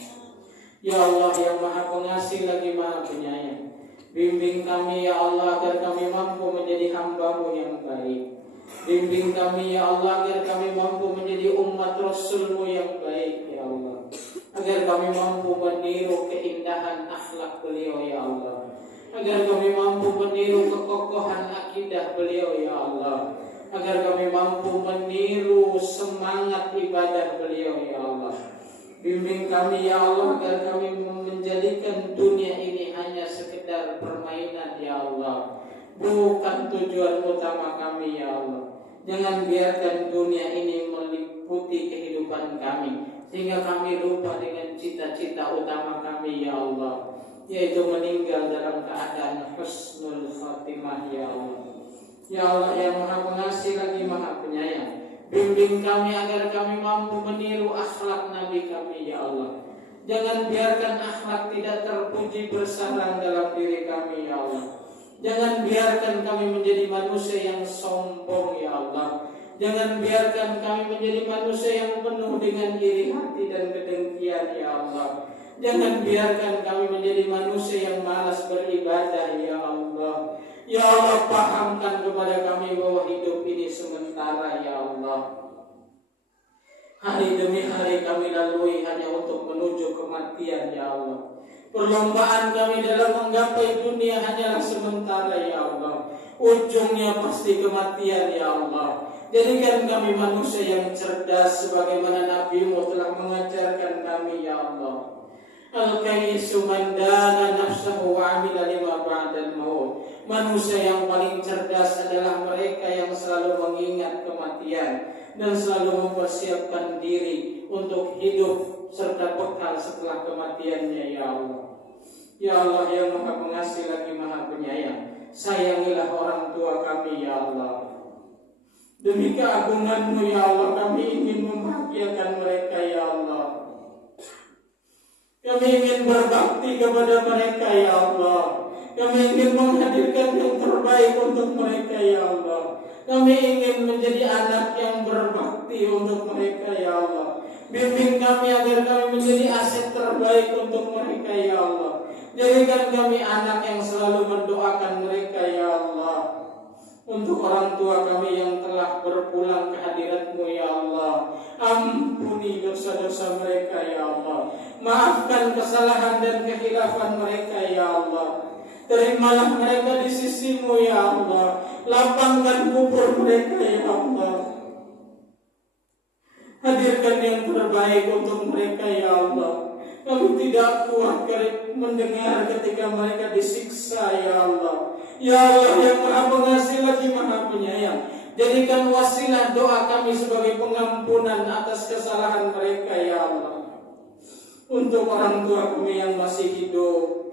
Ya Allah yang Maha Pengasih lagi Maha Penyayang, bimbing kami ya Allah agar kami mampu menjadi hamba-Mu yang baik. Bimbing kami ya Allah agar kami mampu menjadi umat Rasul-Mu yang baik ya Allah. Agar kami mampu meniru keindahan akhlak beliau ya Allah. Agar kami mampu meniru kekokohan akidah beliau ya Allah. Agar kami mampu meniru semangat ibadah beliau ya Allah. Bimbing kami ya Allah agar kami menjadikan dunia ini hanya sekedar permainan ya Allah. bukan tujuan utama kami ya Allah. Jangan biarkan dunia ini meliputi kehidupan kami sehingga kami lupa dengan cita-cita utama kami ya Allah, yaitu meninggal dalam keadaan husnul khatimah ya Allah. Ya Allah yang Maha Pengasih lagi Maha Penyayang, bimbing kami agar kami mampu meniru akhlak Nabi kami ya Allah. Jangan biarkan akhlak tidak terpuji bersarang dalam diri kami ya Allah. Jangan biarkan kami menjadi manusia yang sombong ya Allah. Jangan biarkan kami menjadi manusia yang penuh dengan iri hati dan kedengkian ya Allah. Jangan biarkan kami menjadi manusia yang malas beribadah ya Allah. Ya Allah, pahamkan kepada kami bahwa hidup ini sementara ya Allah. Hari demi hari kami lalui hanya untuk menuju kematian ya Allah. Perlombaan kami dalam menggapai dunia hanyalah sementara ya Allah. Ujungnya pasti kematian ya Allah. Jadikan kami manusia yang cerdas sebagaimana Nabi-Mu telah mengajarkan kami ya Allah. Al-Kaisu man dana nafsahu wa amila lima ba'dal maut. Manusia yang paling cerdas adalah mereka yang selalu mengingat kematian dan selalu mempersiapkan diri untuk hidup serta bekal setelah kematiannya ya Allah. Ya Allah yang Maha Pengasih lagi Maha Penyayang, sayangilah orang tua kami ya Allah. Demi keagungan-Mu ya Allah, kami ingin membahagiakan mereka ya Allah. Kami ingin berbakti kepada mereka ya Allah. Kami ingin menghadirkan yang terbaik untuk mereka ya Allah. Kami ingin menjadi anak yang berbakti untuk mereka ya Allah. Bimbing kami agar kami menjadi aset terbaik untuk mereka ya Allah. Jadikan kami anak yang selalu mendoakan mereka ya Allah. Untuk orang tua kami yang telah berpulang ke hadirat-Mu ya Allah, ampuni dosa-dosa mereka ya Allah. Maafkan kesalahan dan kehilafan mereka ya Allah. Terimalah mereka di sisi-Mu ya Allah. Lapangkan kubur mereka ya Allah. Hadirkan yang terbaik untuk mereka ya Allah. Kami tidak kuat mendengar ketika mereka disiksa ya Allah. Ya Allah yang Maha Pengasih lagi Maha Penyayang, jadikan wasilah doa kami sebagai pengampunan atas kesalahan mereka ya Allah. Untuk orang tua kami yang masih hidup,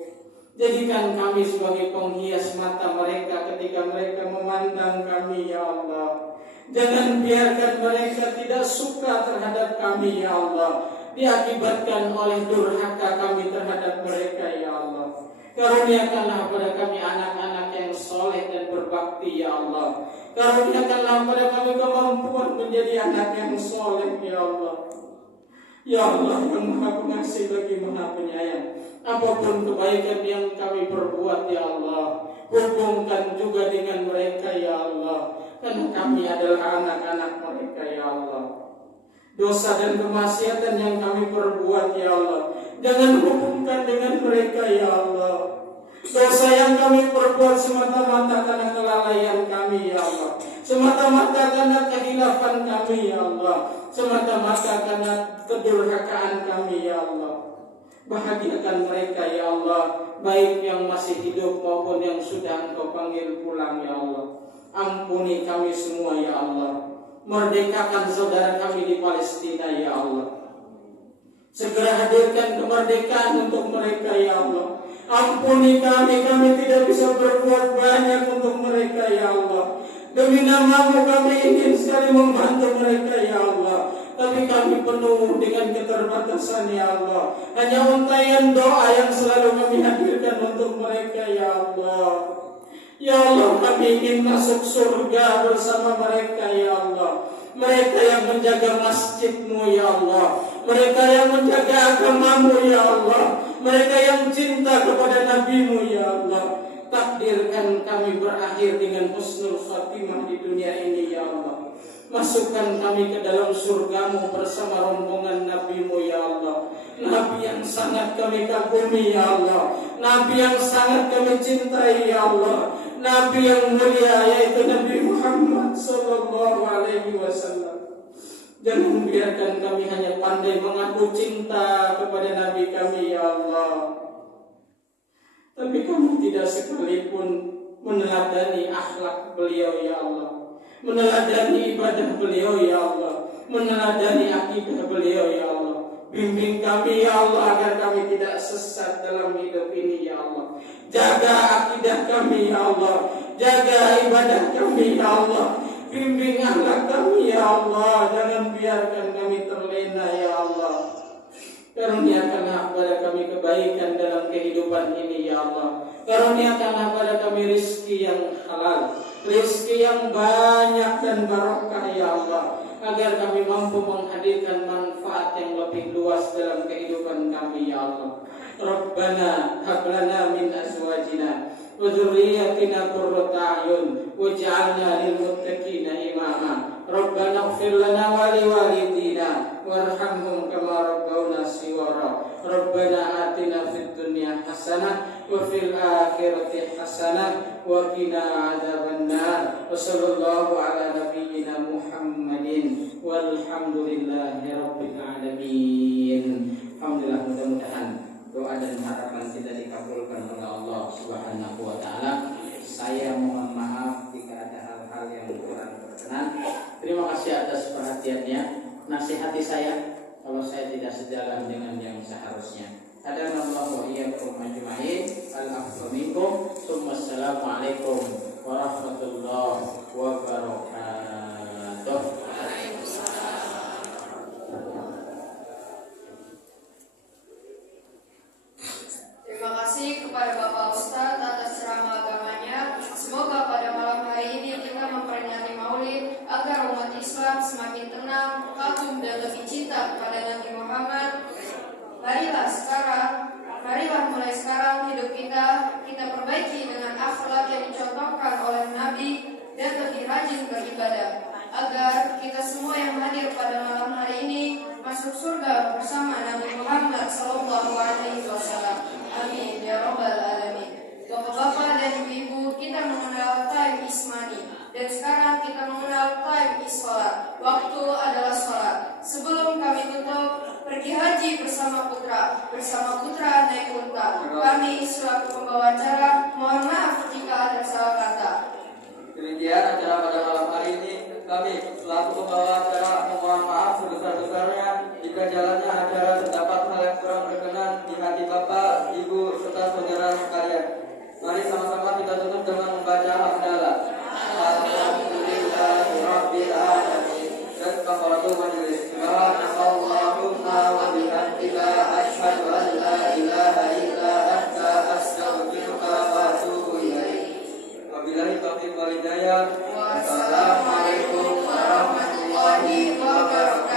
jadikan kami sebagai penghias mata mereka ketika mereka memandang kami ya Allah. Jangan biarkan mereka tidak suka terhadap kami ya Allah, diakibatkan oleh durhaka kami terhadap mereka ya Allah. Karuniakanlah pada kami anak-anak yang soleh dan berbakti ya Allah. Karuniakanlah pada kami kemampuan menjadi anak yang soleh ya Allah. Ya Allah yang Maha Pengasih lagi Maha Penyayang, apapun kebaikan yang kami perbuat ya Allah, hubungkan juga dengan mereka ya Allah. Karena kami adalah anak-anak mereka ya Allah. Dosa dan kemaksiatan yang kami perbuat ya Allah, jangan hubungkan dengan mereka ya Allah. Dosa yang kami perbuat semata-mata karena kelalaian kami ya Allah, semata-mata karena kehilafan kami ya Allah, semata-mata karena kedurhakaan kami ya Allah. Bahagiakan mereka ya Allah, baik yang masih hidup maupun yang sudah Engkau panggil pulang ya Allah. Ampuni kami semua ya Allah. Merdekakan saudara kami di Palestina ya Allah. Segera hadirkan kemerdekaan untuk mereka ya Allah. Ampuni kami tidak bisa berbuat banyak untuk mereka ya Allah. Demi nama-Mu kami ingin sekali membantu mereka ya Allah, tapi kami penuh dengan keterbatasan ya Allah. Hanya untayan doa yang selalu kami hadirkan untuk mereka ya Allah. Ya Allah, kami ingin masuk surga bersama mereka ya Allah. Mereka yang menjaga masjid-Mu ya Allah, mereka yang menjaga agama-Mu ya Allah, mereka yang cinta kepada Nabi-Mu ya Allah. Takdirkan kami berakhir dengan husnul khatimah di dunia ini ya Allah. Masukkan kami ke dalam surga-Mu bersama rombongan Nabi-Mu ya Allah. Nabi yang sangat kami kagumi ya Allah, Nabi yang sangat kami cintai ya Allah, Nabi yang mulia yaitu Nabi Muhammad sallallahu alaihi wasallam. Jangan biarkan kami hanya pandai mengaku cinta kepada Nabi kami ya Allah, tapi kami tidak sekalipun meneladani akhlak beliau ya Allah, meneladani ibadah beliau ya Allah, meneladani akidah beliau ya Allah. Bimbing kami ya Allah agar kami tidak sesat dalam hidup ini ya Allah. Jaga akidah kami ya Allah, jaga ibadah kami ya Allah. Bimbing akhlak kami ya Allah, jangan biarkan kami terlena ya Allah. Karuniakanlah kepada kami kebaikan dalam kehidupan ini ya Allah. Karuniakanlah kepada kami rizki yang halal, rizki yang banyak dan barokah ya Allah, agar kami mampu menghadirkan manfaat yang lebih luas dalam kehidupan kami ya Allah. Rabbana hab lana min azwajina wa dzurriyyatina qurrata a'yun waj'alna lil muttaqina imama. Rabbana ighfir lana wa liwalidina warhamhum kama rabbawna shighara. Rabbana atina fid dunya hasanah wa fil akhirati hasanah wa qina adzabannar. Wa sallallahu ala nabiyyina Muhammadin walhamdulillahi rabbil alamin. Alhamdulillah, mudah-mudahan doa dan harapan kita dikabulkan oleh Allah Subhanahu wa taala. Saya mohon maaf jika ada hal-hal yang kurang berkenan. Terima kasih atas perhatiannya. Nasihati saya kalau saya tidak sejalan dengan yang seharusnya. Hadanallahu wa iyyakum ajma'in. Al-afdhu minkum. Assalamualaikum warahmatullahi wabarakatuh. Terima kasih kepada Bapak Ustadz atas ceramah agamanya. Semoga pada malam hari ini kita memperingati Maulid agar umat Islam semakin tenang, kagum dan lebih cinta kepada Nabi Muhammad. Marilah mulai sekarang hidup kita perbaiki dengan akhlak yang dicontohkan oleh Nabi dan lebih rajin beribadah, agar kita semua yang hadir pada malam hari ini masuk surga bersama Nabi Muhammad SAW. Amin ya rabbal alamin. Bapak-bapak dan ibu-ibu, kita mengenal time is money, dan sekarang kita mengenal time is sholat. Waktu adalah sholat. Sebelum kami tutup, pergi haji bersama putra naik unta. Kami selaku pembawa acara mohon maaf jika ada salah kata. Demikian acara pada malam hari ini. Kami selaku pembawa acara mohon maaf sebesar-besarnya jika jalannya acara terdapat hal yang kurang berkenan di hati Bapak, Ibu, serta saudara sekalian. Mari sama-sama kita tutup dengan membaca hamdalah. Alhamdulillahirabbil alamin. Dan kafaratul majelis. Subhanallahumma wa bihamdika asyhadu an la ilaha illa anta astaghfiruka wa atubu ilaik. Wabillahi taufiq wal hidayah. Wassalamualaikum warahmatullahi wabarakatuh.